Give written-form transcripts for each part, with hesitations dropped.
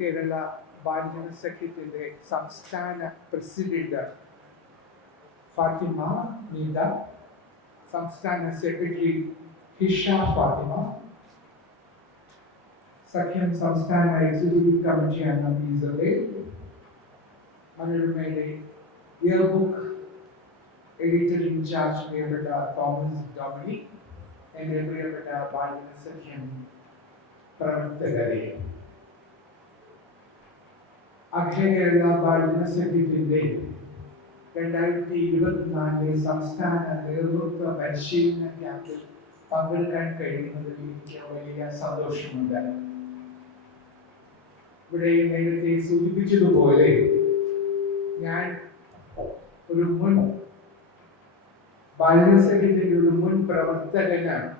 കേരള ബാലജന സഖ്യത്തിൻ്റെ സംസ്ഥാന പ്രസിഡന്റ് ഫാത്തിമ മീത, സംസ്ഥാന സെക്രട്ടറി ഹിഷ ഫാത്തിമ, സഖ്യം സംസ്ഥാന എക്സിക്യൂട്ടീവ് കമ്മിറ്റി അംഗം ഇസബേൽ, മനോരമയുടെ ഇയർ ബുക്ക് എഡിറ്റർ ഇൻചാർജ് പ്രിയപ്പെട്ട തോമസ് ഡൊമിനിക്, എൻ്റെ പ്രിയപ്പെട്ട ബാലജന സഖ്യം പ്രവർത്തകരെ, അഖില കേരള ബാലജന സഖ്യത്തിൻ്റെ 2024 സംസ്ഥാന നേതൃത്വ പരിശീലന ക്യാമ്പിൽ പങ്കെടുക്കാൻ കഴിയുന്നതിൽ എനിക്ക് വലിയ സന്തോഷമുണ്ട്. ഇവിടെ നേരത്തെ സൂചിപ്പിച്ചതുപോലെ ഞാൻ ഒരു മുൻ ബാലജന സഖ്യത്തിൻ്റെ ഒരു മുൻ പ്രവർത്തകനാണ്.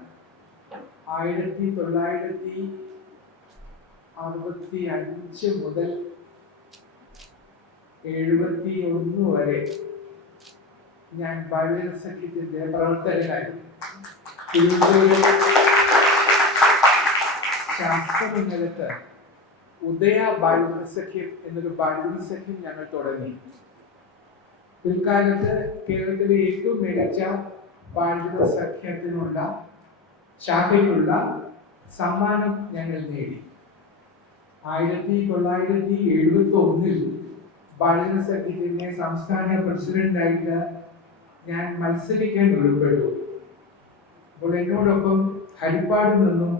1965 മുതൽ 71 വരെ ഞാൻ ബാലജന സഖ്യത്തിൻ്റെ പ്രവർത്തകനായിരുന്നു. ശാസ്ത്രമംഗലത്ത് ഉദയ ബാലജന സഖ്യം എന്നൊരു ബാലജന സഖ്യം ഞങ്ങൾ തുടങ്ങി. പിൽക്കാലത്ത് കേരളത്തിലെ ഏറ്റവും മികച്ച ബാലജന സഖ്യത്തിനുള്ള ശാഖയ്ക്കുള്ള സമ്മാനം ഞങ്ങൾ നേടി. 1971 ബാലജന സഖ്യത്തിൻ്റെ സംസ്ഥാന പ്രസിഡന്റായിട്ട് ഞാൻ മത്സരിക്കാൻ ഉൾപ്പെട്ടു. അപ്പോൾ എന്നോടൊപ്പം ഹരിപ്പാടിൽ നിന്നും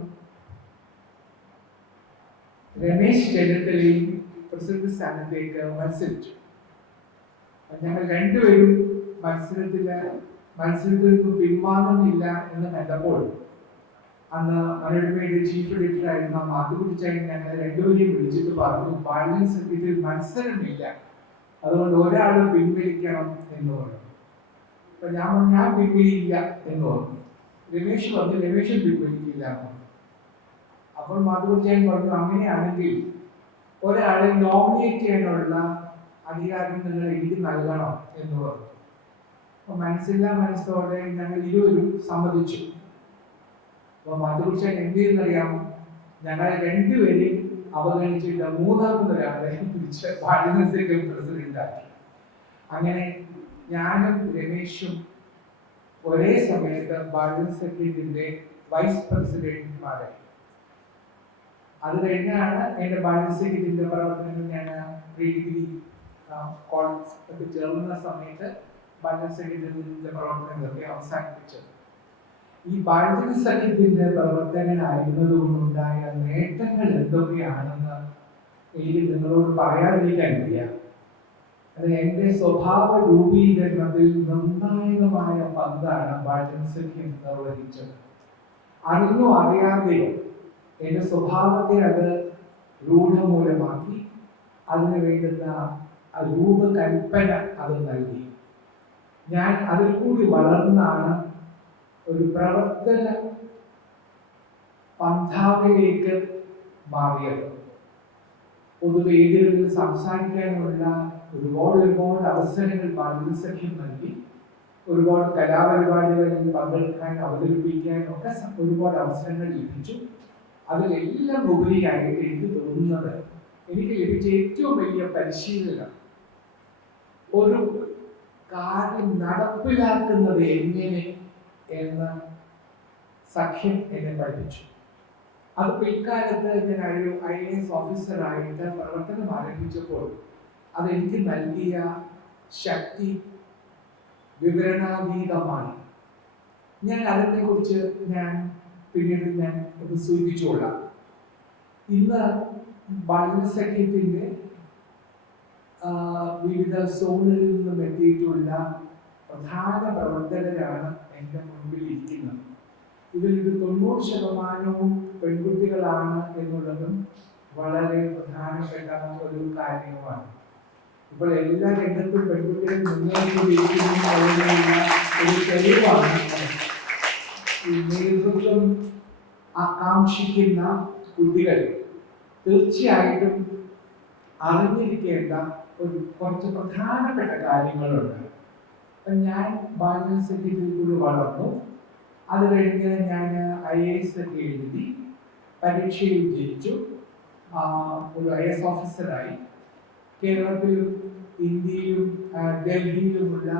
രമേശ് ചെന്നിത്തലയും പ്രസിഡന്റ് സ്ഥാനത്തേക്ക് മത്സരിച്ചു. ഞങ്ങൾ രണ്ടുപേരും മത്സരത്തിൽ നിന്നും പിന്മാറുന്നില്ല എന്ന് കണ്ടപ്പോൾ അന്ന് മനോരമയുടെ ചീഫ് എഡിറ്റർ ആയിരുന്ന മാധുകുട്ടിച്ചായി ഞങ്ങൾ രണ്ടുപേരെയും വിളിച്ചിട്ട് പറഞ്ഞു, ബാലജന സഖ്യത്തിൽ മത്സരമില്ല, അതുകൊണ്ട് ഒരാൾ പിൻവലിക്കണം എന്ന് പറഞ്ഞു. അപ്പൊ ഞാൻ പിൻവലിക്കില്ല എന്ന് പറഞ്ഞു. രമേശ് പറഞ്ഞു രമേശും പിൻവലിക്കില്ല എന്ന് പറഞ്ഞു. അപ്പോൾ മാധുകുട്ടിച്ചായി പറഞ്ഞു, അങ്ങനെയാണെങ്കിൽ ഒരാളെ നോമിനേറ്റ് ചെയ്യാനുള്ള അധികാരം നിങ്ങൾ എനിക്ക് നൽകണം എന്ന് പറഞ്ഞു. അപ്പൊ മനസ്സില്ലാ മനസ്സോടെ ഞങ്ങൾ ഇരുവരും സമ്മതിച്ചു. അപ്പൊ മാധുകുട്ടിച്ചായി എന്ത് ചെയ്യുന്നറിയാമോ, ഞങ്ങളെ രണ്ടുപേരെയും അവഗണിച്ചിട്ട് മൂന്നാമതൊരാളെ പിടിച്ച് ബാലജന സഖ്യം പ്രസിഡന്റാക്കി. അങ്ങനെ ഞാനും രമേശും ഒരേ സമയത്ത് ബാലജന സഖ്യത്തിൻ്റെ വൈസ് പ്രസിഡന്റുമാരായി. അത് കഴിഞ്ഞാണ് എൻ്റെ ബാലജന സഖ്യത്തിൻ്റെ പ്രവർത്തനങ്ങൾ ഞാൻ പ്രീ ഡിഗ്രി കോളേജ് ചേർന്ന സമയത്ത് ബാലജന സഖ്യത്തിൻ്റെ പ്രവർത്തനങ്ങളൊക്കെ അവസാനിപ്പിച്ചത്. ഈ ബാലജന സഖ്യത്തിൻ്റെ പ്രവർത്തകനായിരുന്നതുകൊണ്ടുണ്ടായ നേട്ടങ്ങൾ എന്തൊക്കെയാണെന്ന് എനിക്ക് നിങ്ങളോട് പറയാതിരിക്കാൻ വയ്യ. അത് എൻ്റെ സ്വഭാവ രൂപീകരണത്തിൽ നിർണായകമായ പങ്കാണ് ബാലജന സഖ്യം നിർവഹിച്ചത്. അറിഞ്ഞോ അറിയാതെയോ എൻ്റെ സ്വഭാവത്തെ അത് രൂഢമൂലമാക്കി, അതിന് വേണ്ടുന്ന രൂപകൽപ്പന അത് നൽകി. ഞാൻ അതിൽ കൂടി വളർന്നാണ് ഒരു പ്രവർത്തന പന്ഥാവിലേക്ക് മാറിയത്. പൊതുവേദികളിൽ സംസാരിക്കാനുള്ള ഒരുപാട് അവസരങ്ങൾ ബാലജന സഖ്യം നൽകി. ഒരുപാട് കലാപരിപാടികളിൽ പങ്കെടുക്കാൻ, അവതരിപ്പിക്കാൻ ഒക്കെ ഒരുപാട് അവസരങ്ങൾ ലഭിച്ചു. അതിലെല്ലാം ഉപരിയായിട്ട് എനിക്ക് തോന്നുന്നത്, എനിക്ക് ലഭിച്ച ഏറ്റവും വലിയ പരിശീലനം ഒരു കാര്യം നടപ്പിലാക്കുന്നത് എങ്ങനെ എന്ന് സഖ്യം എന്നെ പഠിപ്പിച്ചു. അത് പിൽക്കാലത്ത് ഞാൻ ഒരു IAS ഓഫീസറായിട്ട് പ്രവർത്തനം ആരംഭിച്ചപ്പോൾ അതെനിക്ക് നൽകിയ ശക്തി വിവരണാതീതമാണ്. ഞാൻ അതിനെക്കുറിച്ച് പിന്നീട് ഒന്ന് സൂചിപ്പിച്ചുകൊള്ളാം. ഇന്ന് ബാലജന സഖ്യത്തിൻ്റെ വിവിധ സോണുകളിൽ നിന്നും എത്തിയിട്ടുള്ള പ്രധാന പ്രവർത്തകരാണ് എൻ്റെ മുൻപിൽ ഇരിക്കുന്നത്. ഇതിൽ 90% പെൺകുട്ടികളാണ് എന്നുള്ളതും വളരെ പ്രധാനപ്പെട്ട ഒരു കാര്യമാണ്. ഇപ്പോൾ എല്ലാ രംഗത്തും പെൺകുട്ടികൾ മുന്നേറിയിരിക്കുന്ന ഒരു തെളിവാണ്. ഈ നേതൃത്വം ആകാംക്ഷിക്കുന്ന കുട്ടികൾ തീർച്ചയായിട്ടും അറിഞ്ഞിരിക്കേണ്ട കുറച്ച് പ്രധാനപ്പെട്ട കാര്യങ്ങളുണ്ട്. ഞാൻ ബാലജന സഖ്യത്തിൽ കൂടി വളർന്നു. അത് കഴിഞ്ഞ് ഞാൻ IAS ഒക്കെ എഴുതി പരീക്ഷയിൽ ജയിച്ചു. ഒരു IAS ഓഫീസറായി കേരളത്തിലും ഇന്ത്യയിലും ഡൽഹിയിലുമുള്ള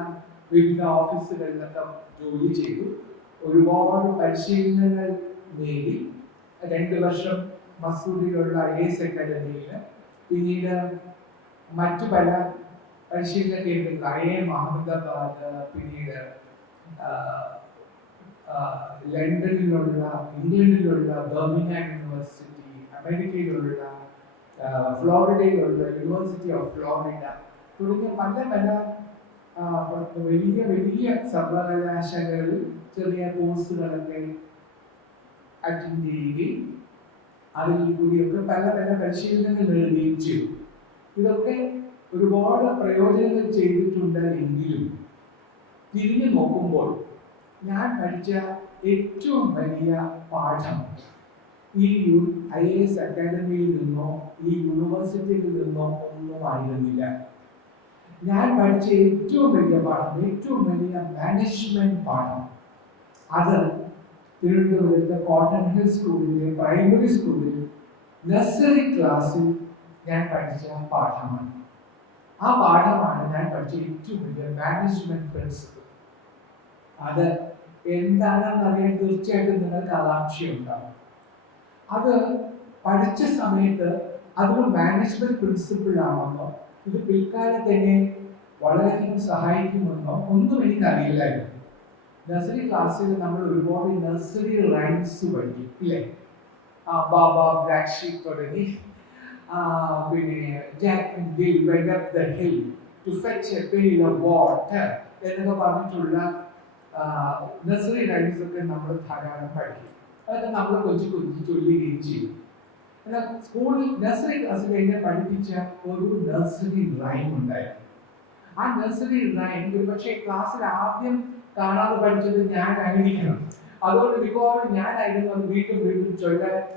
വിവിധ ഓഫീസുകളിലൊക്കെ ജോലി ചെയ്തു. ഒരുപാട് പരിശീലനങ്ങൾ നേടി. 2 വർഷം മസൂറിയിലുള്ള IAS അക്കാദമിയിൽ, പിന്നീട് മറ്റു പല പരിശീലന കേന്ദ്രങ്ങൾ IIM അഹമ്മദാബാദ്, പിന്നീട് ലണ്ടനിലുള്ള ഇംഗ്ലണ്ടിലുള്ള ബർമിംഗ്ഹാം യൂണിവേഴ്സിറ്റി, അമേരിക്കയിലുള്ള ഫ്ലോറിഡയിലുള്ള യൂണിവേഴ്സിറ്റി ഓഫ് ഫ്ലോറിഡ തുടങ്ങിയ പല പല വലിയ വലിയ സർവകലാശാലകളിൽ ചെറിയ കോഴ്സുകളൊക്കെ അറ്റൻഡ് ചെയ്യുകയും അതിൽ കൂടിയൊക്കെ പല പല പരിശീലനങ്ങൾ നേടുകയും ചെയ്തു. ഇതൊക്കെ ഒരുപാട് പ്രയോജനങ്ങൾ ചെയ്തിട്ടുണ്ട്. എങ്കിലും തിരിഞ്ഞു നോക്കുമ്പോൾ ഞാൻ പഠിച്ച ഏറ്റവും വലിയ പാഠം ഈ IAS അക്കാദമിയിൽ നിന്നോ ഈ യൂണിവേഴ്സിറ്റിയിൽ നിന്നോ ഒന്നും ആയിരുന്നില്ല. ഞാൻ പഠിച്ച ഏറ്റവും വലിയ പാഠം, ഏറ്റവും വലിയ മാനേജ്മെന്റ് പാഠം, അത് തിരുവനന്തപുരത്തെ കോട്ടൺ ഹിൽ സ്കൂളിലെ പ്രൈമറി സ്കൂളിൽ നഴ്സറി ക്ലാസ്സിൽ ഞാൻ പഠിച്ച പാഠമാണ്. ആ പാഠമാണ് ഞാൻ പഠിച്ച ഏറ്റവും വലിയ മാനേജ്മെന്റ് പ്രിൻസിപ്പിൾ. അത് എന്താണെന്ന് അറിയാൻ തീർച്ചയായിട്ടും നിങ്ങൾക്ക് ആകാംക്ഷയുണ്ടാവും. അത് പഠിച്ച സമയത്ത് അതൊരു മാനേജ്മെന്റ് പ്രിൻസിപ്പിൾ ആണെന്നോ ഇത് പിൽക്കാലത്ത് എന്നെ വളരെയധികം സഹായിക്കുമെന്നോ ഒന്നും എനിക്കറിയില്ലായിരുന്നു. നഴ്സറി ക്ലാസ്സിൽ നമ്മൾ ഒരുപാട് നഴ്സറി റൈംസ് പഠിക്കും, ഇല്ലേ? ബാബ ബ്ലാക്ക് ഷീപ്പ് തുടങ്ങി, പിന്നെ Jack and Jal went up the hill to fetch a pail of water എന്നൊക്കെ പറഞ്ഞിട്ടുള്ള നഴ്സറി റൈംസ് ഒക്കെ നമ്മൾ ധാരാളം പഠിക്കും. അതൊക്കെ നമ്മൾ കൊച്ചു കൊച്ചു ചൊല്ലുകയും ചെയ്യും. എന്നാൽ സ്കൂളിൽ നഴ്സറി ക്ലാസ്സിൽ എന്നെ പഠിപ്പിച്ച ഒരു നഴ്സറി റൈം ഉണ്ടായിരുന്നു. ആ നഴ്സറി റൈം പക്ഷേ ക്ലാസ്സിൽ ആദ്യം കാണാതെ പഠിച്ചത് ഞാനായിരിക്കണം. അതുകൊണ്ട് മിക്കവാറും ഞാനായിരുന്നു അത് വീണ്ടും വീണ്ടും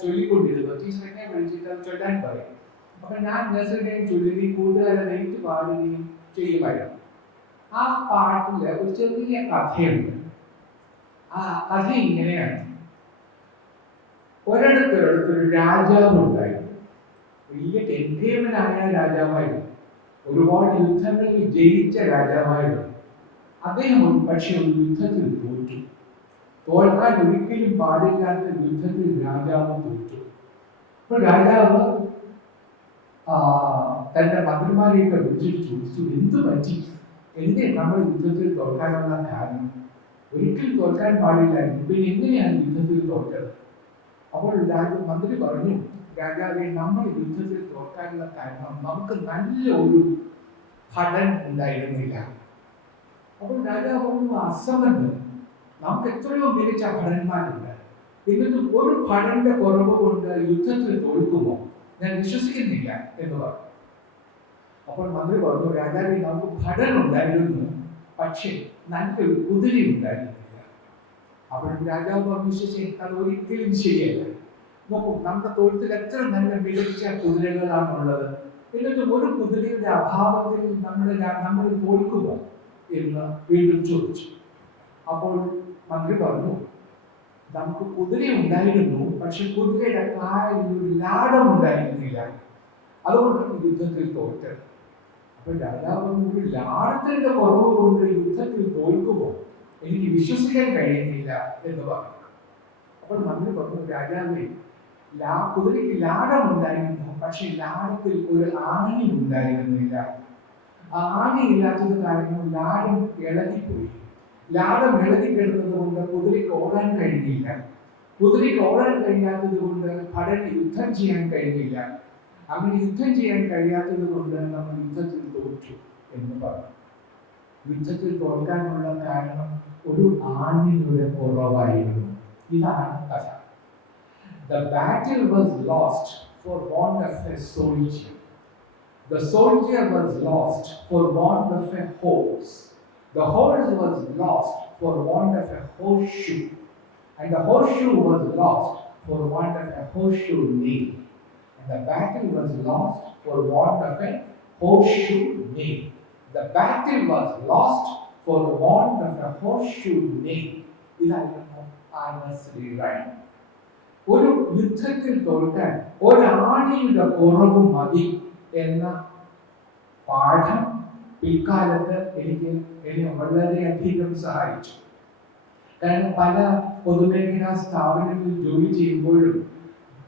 ചൊല്ലിക്കൊണ്ടിരുന്നത്. ടീച്ചറൊക്കെ വിളിച്ചിട്ട് അത് ചൊല്ലാൻ പറയും. അപ്പൊ ഞാൻ നഴ്സറി റൈം ചൊല്ലുകയും കൂട്ടുകാരെ നെയ്റ്റ് പാടുകയും ചെയ്യുമായിരുന്നു. ആ പാട്ടില് ഒരു ചെറിയ കഥയുണ്ട്. ആ കഥ ഇങ്ങനെയാണ്. ഒരിടത്തൊരു രാജാവ് ഉണ്ടായിരുന്നു. വലിയ കെങ്കേമനായ രാജാവായിരുന്നു. ഒരുപാട് യുദ്ധങ്ങളിൽ ജയിച്ച രാജാവായിരുന്നു. അദ്ദേഹം പക്ഷെ ഒരു യുദ്ധത്തിൽ തോറ്റു. തോൽക്കാൻ ഒരിക്കലും പാടില്ലാത്ത യുദ്ധത്തിൽ രാജാവ് തോറ്റു. അപ്പോൾ രാജാവ് തന്റെ മന്ത്രിമാരെയൊക്കെ വിളിച്ചിട്ട് ചോദിച്ചു, എന്ത് പറ്റി, എന്തേ നമ്മൾ യുദ്ധത്തിൽ തോൽക്കാനുള്ള കാരണം? ഒരിക്കലും തോൽക്കാൻ പാടില്ലായിരുന്നു, പിന്നെ എങ്ങനെയാണ് യുദ്ധത്തിൽ തോറ്റത്? അപ്പോൾ മന്ത്രി പറഞ്ഞു, രാജാവെ, നമ്മൾ യുദ്ധത്തിൽ തോൽക്കാനുള്ള കാരണം നമുക്ക് നല്ല ഒരു ഭടൻ ഉണ്ടായിരുന്നില്ല. അപ്പോൾ രാജാവ് പറഞ്ഞു, അസമന്ത്, നമുക്ക് എത്രയോ മികച്ച ഭടന്മാരുണ്ട്, എന്നിട്ടും ഒരു ഭടന്റെ കുറവ് കൊണ്ട് യുദ്ധത്തിൽ തോൽക്കുമോ? ഞാൻ വിശ്വസിക്കുന്നില്ല എന്ന് പറഞ്ഞു. അപ്പോൾ മന്ത്രി പറഞ്ഞു, രാജാവെ, നമുക്ക് ഭടൻ ഉണ്ടായിരുന്നു, പക്ഷേ നല്ലൊരു കുതിര ഉണ്ടായിരുന്നില്ല. അപ്പോൾ രാജാവ് പറഞ്ഞു, അത് ഒരിക്കലും ശരിയല്ല. നോക്കൂ, നമ്മുടെ തൊഴുത്തിൽ എത്ര നല്ല മികച്ച കുതിരകളാണുള്ളത്, എന്നിട്ടും ഒരു കുതിരയുടെ അഭാവത്തിൽ നമ്മൾ തോൽക്കുമോ എന്ന് വീണ്ടും ചോദിച്ചു. അപ്പോൾ മന്ത്രി പറഞ്ഞു, നമുക്ക് കുതിര ഉണ്ടായിരുന്നു, പക്ഷെ കുതിരയുടെ കാലിൽ ഒരു ലാടം ഉണ്ടായിരുന്നില്ല, അതുകൊണ്ടാണ് യുദ്ധത്തിൽ തോറ്റത്. അപ്പോൾ രാജാവ് ഒരു ലാടത്തിന്റെ കുറവ് കൊണ്ട് യുദ്ധത്തിൽ തോൽക്കുമോ? എനിക്ക് വിശ്വസിക്കാൻ കഴിയുന്നില്ല എന്ന് പറഞ്ഞു. അപ്പോൾ മന്ത്രി പറഞ്ഞു, രാജാവേ, കുതിരയ്ക്ക് ലാടം ഉണ്ടായിരുന്നു, പക്ഷെ ലാടത്തിൽ ഒരു ആണി ഉണ്ടായിരുന്നില്ല. ആണി ഇല്ലാത്തത് കാരണം ലാടം ഇളകിപ്പോയി. ലാടം ഇളകിക്കിടുന്നത് കൊണ്ട് കുതിരയ്ക്ക് ഓടാൻ കഴിഞ്ഞില്ല. കുതിരയ്ക്ക് ഓടാൻ കഴിയാത്തത് കൊണ്ട് ഭടന് യുദ്ധം ചെയ്യാൻ കഴിഞ്ഞില്ല. അങ്ങനെ യുദ്ധം ചെയ്യാൻ കഴിയാത്തത് കൊണ്ട് നമ്മൾ യുദ്ധത്തിൽ തോറ്റു എന്ന് പറഞ്ഞു. യുദ്ധത്തിൽ തോൽക്കാനുള്ള കാരണം ഒരു ആണിയുടെ കുറവായിരുന്നു. ഇതാണ് കഥ. The battle was lost for want of a soldier. The soldier was lost for want of a horse. The horse was lost for want of a horseshoe. And the horseshoe was lost for want of a horseshoe nail. And the battle was lost for want of a horseshoe nail. The battle was lost for want of a horseshoe nail. ഇതായിരുന്നു ആ nursery rhyme. ഒരു യുദ്ധത്തിൽ തോൽക്കാൻ ഒരാണിയുടെ കുറവ് മതി എന്ന പാഠം പിൽക്കാലത്ത് എന്നെ വളരെയധികം സഹായിച്ചു. കാരണം പല പൊതുമേഖലാ സ്ഥാപനങ്ങളിൽ ജോലി ചെയ്യുമ്പോഴും,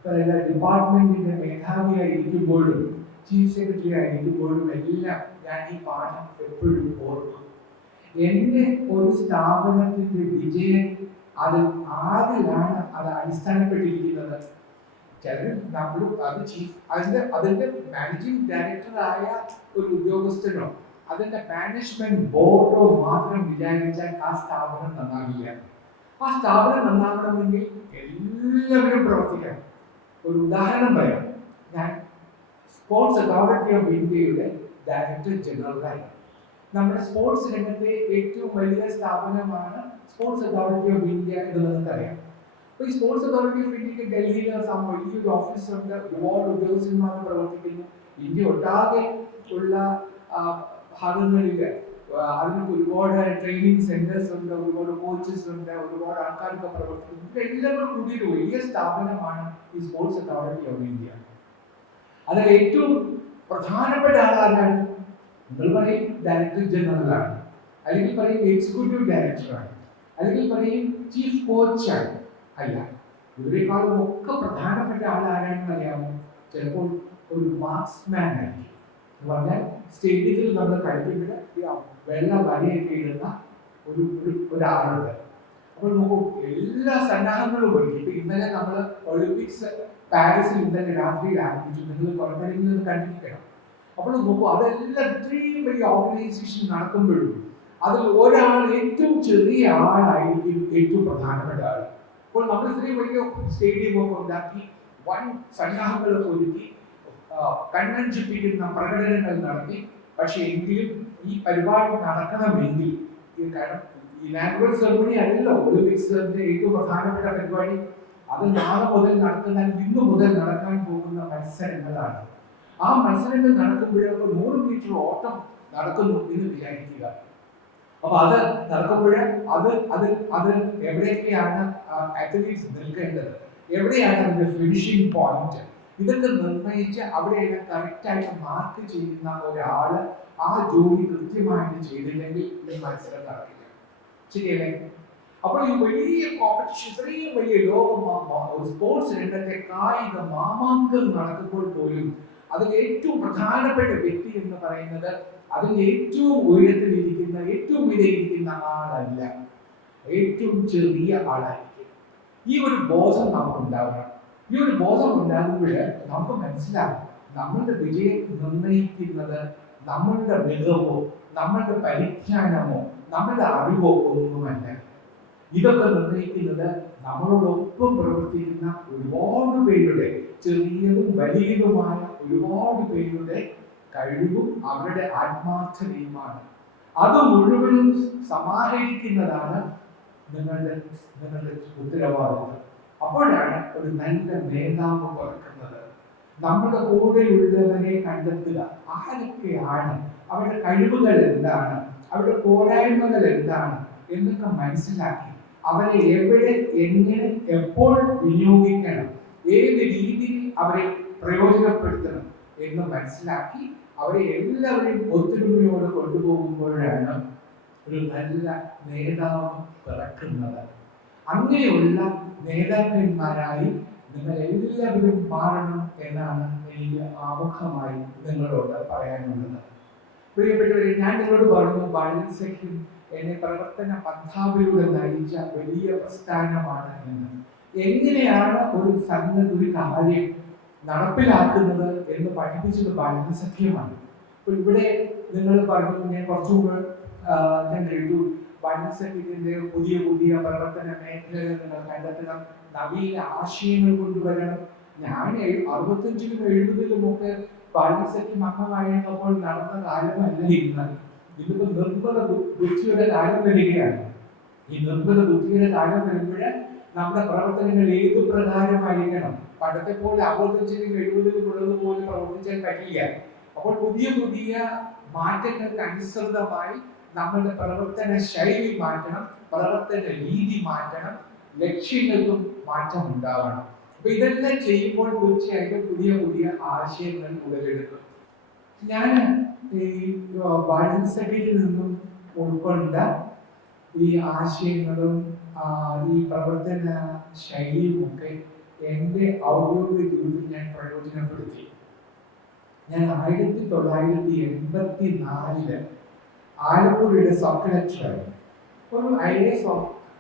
പല ഡിപ്പാർട്ട്മെന്റിന്റെ മേധാവിയായി ഇരിക്കുമ്പോഴും, ചീഫ് സെക്രട്ടറി ആയിരിക്കുമ്പോഴും എല്ലാം ഞാൻ ഈ പാഠം എപ്പോഴും ഓർക്കും. എന്റെ ഒരു സ്ഥാപനത്തിന്റെ വിജയം അത് ആരിലാണ് അത് അടിസ്ഥാനപ്പെട്ടിരിക്കുന്നത്? അതിന്റെ മാനേജിംഗ് ഡയറക്ടറായ ഒരു ഉദ്യോഗസ്ഥനോ അതിന്റെ മാനേജ്മെന്റ് ബോർഡോ മാത്രം വിചാരിച്ചാൽ ആ സ്ഥാപനം നന്നാകില്ല. ആ സ്ഥാപനം നന്നാകണമെങ്കിൽ എല്ലാവരും പ്രവർത്തിക്കണം. ഒരു ഉദാഹരണം പറയാം. ഞാൻ സ്പോർട്സ് അതോറിറ്റി ഓഫ് ഇന്ത്യയുടെ ഡയറക്ടർ ജനറലായി. നമ്മുടെ സ്പോർട്സ് രംഗത്തെ ഏറ്റവും വലിയ സ്ഥാപനമാണ് സ്പോർട്സ് അതോറിറ്റി ഓഫ് ഇന്ത്യ എന്ന് നമുക്കറിയാം. അപ്പൊ ഈ സ്പോർട്സ് അതോറിറ്റി ഓഫ് ഇന്ത്യക്ക് ഡൽഹിയിൽ വലിയൊരു ഓഫീസുണ്ട്, ഒരുപാട് ഉദ്യോഗസ്ഥന്മാർ പ്രവർത്തിക്കുന്നു. ഇന്ത്യ ഒട്ടാകെ ഉള്ള ഭാഗങ്ങളിൽ അതിനൊക്കെ ഒരുപാട് ട്രെയിനിങ് സെന്റേഴ്സ് ഉണ്ട്, ഒരുപാട് കോച്ചസ് ഉണ്ട്, ഒരുപാട് ആൾക്കാരൊക്കെ പ്രവർത്തിക്കുന്നു. എല്ലാവരും കൂടി ഒരു വലിയ സ്ഥാപനമാണ് ഈ സ്പോർട്സ് അതോറിറ്റി ഓഫ് ഇന്ത്യ. അതിൽ ഏറ്റവും പ്രധാനപ്പെട്ട ആളാണ്. നിങ്ങൾ പറയും ഡയറക്ടർ ജനറലാണ്, അല്ലെങ്കിൽ പറയും എക്സിക്യൂട്ടീവ് ഡയറക്ടറാണ്, അല്ലെങ്കിൽ പറയും ചീഫ് കോച്ചാണ്. അല്ല, ഇവരെക്കാളും ഒക്കെ പ്രധാനപ്പെട്ട ആളാരാണെന്ന് അറിയാമോ? ചിലപ്പോൾ ഒരു മാർക്സ്മാൻ ആയിരിക്കും. എന്ന് പറഞ്ഞാൽ സ്റ്റേഡിയത്തിൽ നമ്മൾ കളിക്കുമ്പോൾ വെള്ള വരയൊക്കെ ഇടുന്ന ഒരാളുണ്ട്. അപ്പോൾ നോക്കൂ, എല്ലാ സന്നാഹങ്ങളും ഒരുക്കി. ഇപ്പൊ ഇന്നലെ നമ്മൾ ഒളിമ്പിക്സ് പാരീസിൽ ഇന്നലെ രാത്രിയിൽ ആരംഭിച്ചു. നിങ്ങൾ പുറമേയിൽ നിന്ന് കണ്ടിരിക്കണം. അപ്പോൾ നോക്കൂ, അതെല്ലാം ഇത്രയും വലിയ ഓർഗനൈസേഷൻ നടക്കുമ്പോഴും അതിൽ ഒരാൾ ഏറ്റവും ചെറിയ ആളായിരിക്കും ഏറ്റവും പ്രധാനപ്പെട്ട ആൾ. അപ്പോൾ നമ്മൾ ഇത്രയും വലിയ സ്റ്റേഡിയമൊക്കെ ഉണ്ടാക്കി, വൻ സന്നാഹങ്ങളൊക്കെ ഒരുക്കി, കണ്ണഞ്ചിപ്പിക്കുന്ന പ്രകടനങ്ങൾ നടത്തി. പക്ഷെ എങ്കിലും ഈ പരിപാടി നടക്കണമെങ്കിൽ, കാരണം ഇനാഗുറൽ സെറമണി അല്ലല്ലോ ഒളിമ്പിക്സിന്റെ ഏറ്റവും പ്രധാനപ്പെട്ട പരിപാടി. അത് നാളെ മുതൽ നടക്കുന്ന, ഇന്ന് മുതൽ നടക്കാൻ പോകുന്ന മത്സരങ്ങളാണ്. ആ മത്സരങ്ങൾ നടക്കുമ്പോഴൊക്കെ 100 മീറ്റർ ഓട്ടം നടക്കുന്നു എന്ന് വിചാരിക്കുക. അപ്പൊ അത് നടക്കുമ്പോൾ അത് എവിടെയൊക്കെയാണ് അത്ലീറ്റ്സ് നിൽക്കേണ്ടത്, എവിടെയാണ് അതിന്റെ ഫിനിഷിംഗ് പോയിന്റ്, ഇതൊക്കെ നിർണയിച്ച് അവിടെയെല്ലാം കറക്റ്റായിട്ട് മാർക്ക് ചെയ്യുന്ന ഒരാള് ആ ജോലി കൃത്യമായിട്ട് ചെയ്തില്ലെങ്കിൽ ഈ മത്സരം നടക്കില്ല. ശരിയല്ലേ? അപ്പോൾ ഈ വലിയ കോമ്പറ്റീഷൻ, ഇത്രയും വലിയ ലോകം സ്പോർട്സ് രംഗത്തെ കായിക മാമാങ്കം നടക്കുമ്പോൾ പോലും അതിൽ ഏറ്റവും പ്രധാനപ്പെട്ട വ്യക്തി എന്ന് പറയുന്നത് അതിൽ ഏറ്റവും ഉയരത്തിലിരിക്കുന്ന, ഏറ്റവും വിലയിരിക്കുന്ന ആളല്ല, ഏറ്റവും ചെറിയ ആളായിരിക്കും. ഈ ഒരു ബോധം നമുക്ക് ഉണ്ടാവണം. ഈ ഒരു ബോധം ഉണ്ടാകുമ്പോൾ നമുക്ക് മനസ്സിലാകും നമ്മളുടെ വിജയം നിർണ്ണയിക്കുന്നത് നമ്മളുടെ മികവോ, നമ്മളുടെ പരിജ്ഞാനമോ, നമ്മളുടെ അറിവോ ഒന്നുമല്ല. ഇതൊക്കെ നിർണ്ണയിക്കുന്നത് നമ്മളോടൊപ്പം പ്രവർത്തിക്കുന്ന ഒരുപാട് പേരുടെ, ചെറിയതും വലിയതുമായ ഒരുപാട് പേരുടെ കഴിവും അവരുടെ ആത്മാർത്ഥതയുമാണ്. അത് മുഴുവനും സമാഹരിക്കുന്നതാണ് നിങ്ങളുടെ ഉത്തരവാദിത്വം. അപ്പോഴാണ് ഒരു നല്ല നേതാവ് പിറക്കുന്നത്. നമ്മുടെ കൂടെയുള്ളവരെ കണ്ടെത്തുക, ആരൊക്കെയാണ്, അവരുടെ കഴിവുകൾ എന്താണ്, അവരുടെ പോരായ്മകൾ എന്താണ് എന്നൊക്കെ മനസ്സിലാക്കി അവരെ എവിടെ, എങ്ങനെ, എപ്പോൾ വിനിയോഗിക്കണം, ഏത് രീതിയിൽ അവരെ പ്രയോജനപ്പെടുത്തണം എന്ന് മനസ്സിലാക്കി അവരെ എല്ലാവരെയും ഒത്തൊരുമയോടെ കൊണ്ടുപോകുമ്പോഴാണ് ഒരു നല്ല നേതാവ് പിറക്കുന്നത്. അങ്ങനെയുള്ള നേതാക്കന്മാരായി നിങ്ങൾ എല്ലാവരും മാറണം എന്നാണ് എനിക്ക് ആമുഖമായി നിങ്ങളോട് പറയാനുള്ളത്. പ്രിയപ്പെട്ടവരെ, ഞാൻ നിങ്ങളോട് പറഞ്ഞു, ബാലൻ സഖ്യം എന്നെ പ്രവർത്തന പന്ഥാവിലൂടെ നയിച്ച വലിയ പ്രസ്ഥാനമാണ് എന്ന്. എങ്ങനെയാണ് ഒരു സംഘം, ഒരു കാര്യം നടപ്പിലാക്കുന്നത് എന്ന് പഠിപ്പിച്ചത് ബാലൻ സഖ്യമാണ്. അപ്പൊ ഇവിടെ നിങ്ങൾ പറഞ്ഞു, ഞാൻ കുറച്ചു മുമ്പ് ഞാൻ കേട്ടു, ബാലൻ സഖ്യത്തിന്റെ പുതിയ പുതിയ പ്രവർത്തന മേഖലകൾ നിങ്ങൾ കണ്ടെത്തണം, നവീന ആശയങ്ങൾ കൊണ്ടുവരണം. ഞാൻ 65-ലും 70-ലും ഒക്കെ ബാലൻ സഖ്യം അംഗമായിരുന്നപ്പോൾ നടന്ന കാലമല്ല ഇന്ന്. ഇതിപ്പോ നിർമ്മല ബുദ്ധിയുടെ കാലം വരികയാണ്. ഈ നിർമ്മല ബുദ്ധിയുടെ കാലം വരുമ്പോൾ നമ്മുടെ പ്രവർത്തനങ്ങൾ ഏത് പ്രകാരമായിരിക്കണം? പണ്ടത്തെ പോലെ 65-ലും 70-ലും ഉള്ളതുപോലെ പ്രവർത്തിച്ചാൽ കഴിയില്ല. അപ്പോൾ പുതിയ പുതിയ മാറ്റങ്ങൾക്ക് അനുസൃതമായി നമ്മളുടെ പ്രവർത്തന ശൈലി മാറ്റണം, പ്രവർത്തന രീതി മാറ്റണം, ലക്ഷ്യങ്ങൾക്കും മാറ്റം ഉണ്ടാവണം. അപ്പൊ ഇതെല്ലാം ചെയ്യുമ്പോൾ തീർച്ചയായിട്ടും പുതിയ പുതിയ ആശയങ്ങൾ ഉടലെടുക്കും. ഞാൻ ഈ ബാലൻസഡിൽ നിന്നും ഉൾക്കൊണ്ട ഈ ആശയങ്ങളും ഈ പ്രവർത്തന ശൈലിയും ഒക്കെ എൻ്റെ ഔദ്യോഗിക ജീവിതത്തിൽ ഞാൻ പ്രയോജനപ്പെടുത്തി. ഞാൻ 1984 ആലപ്പുഴയുടെ സബ് കളക്ടറായിരുന്നു. ഒരു IAS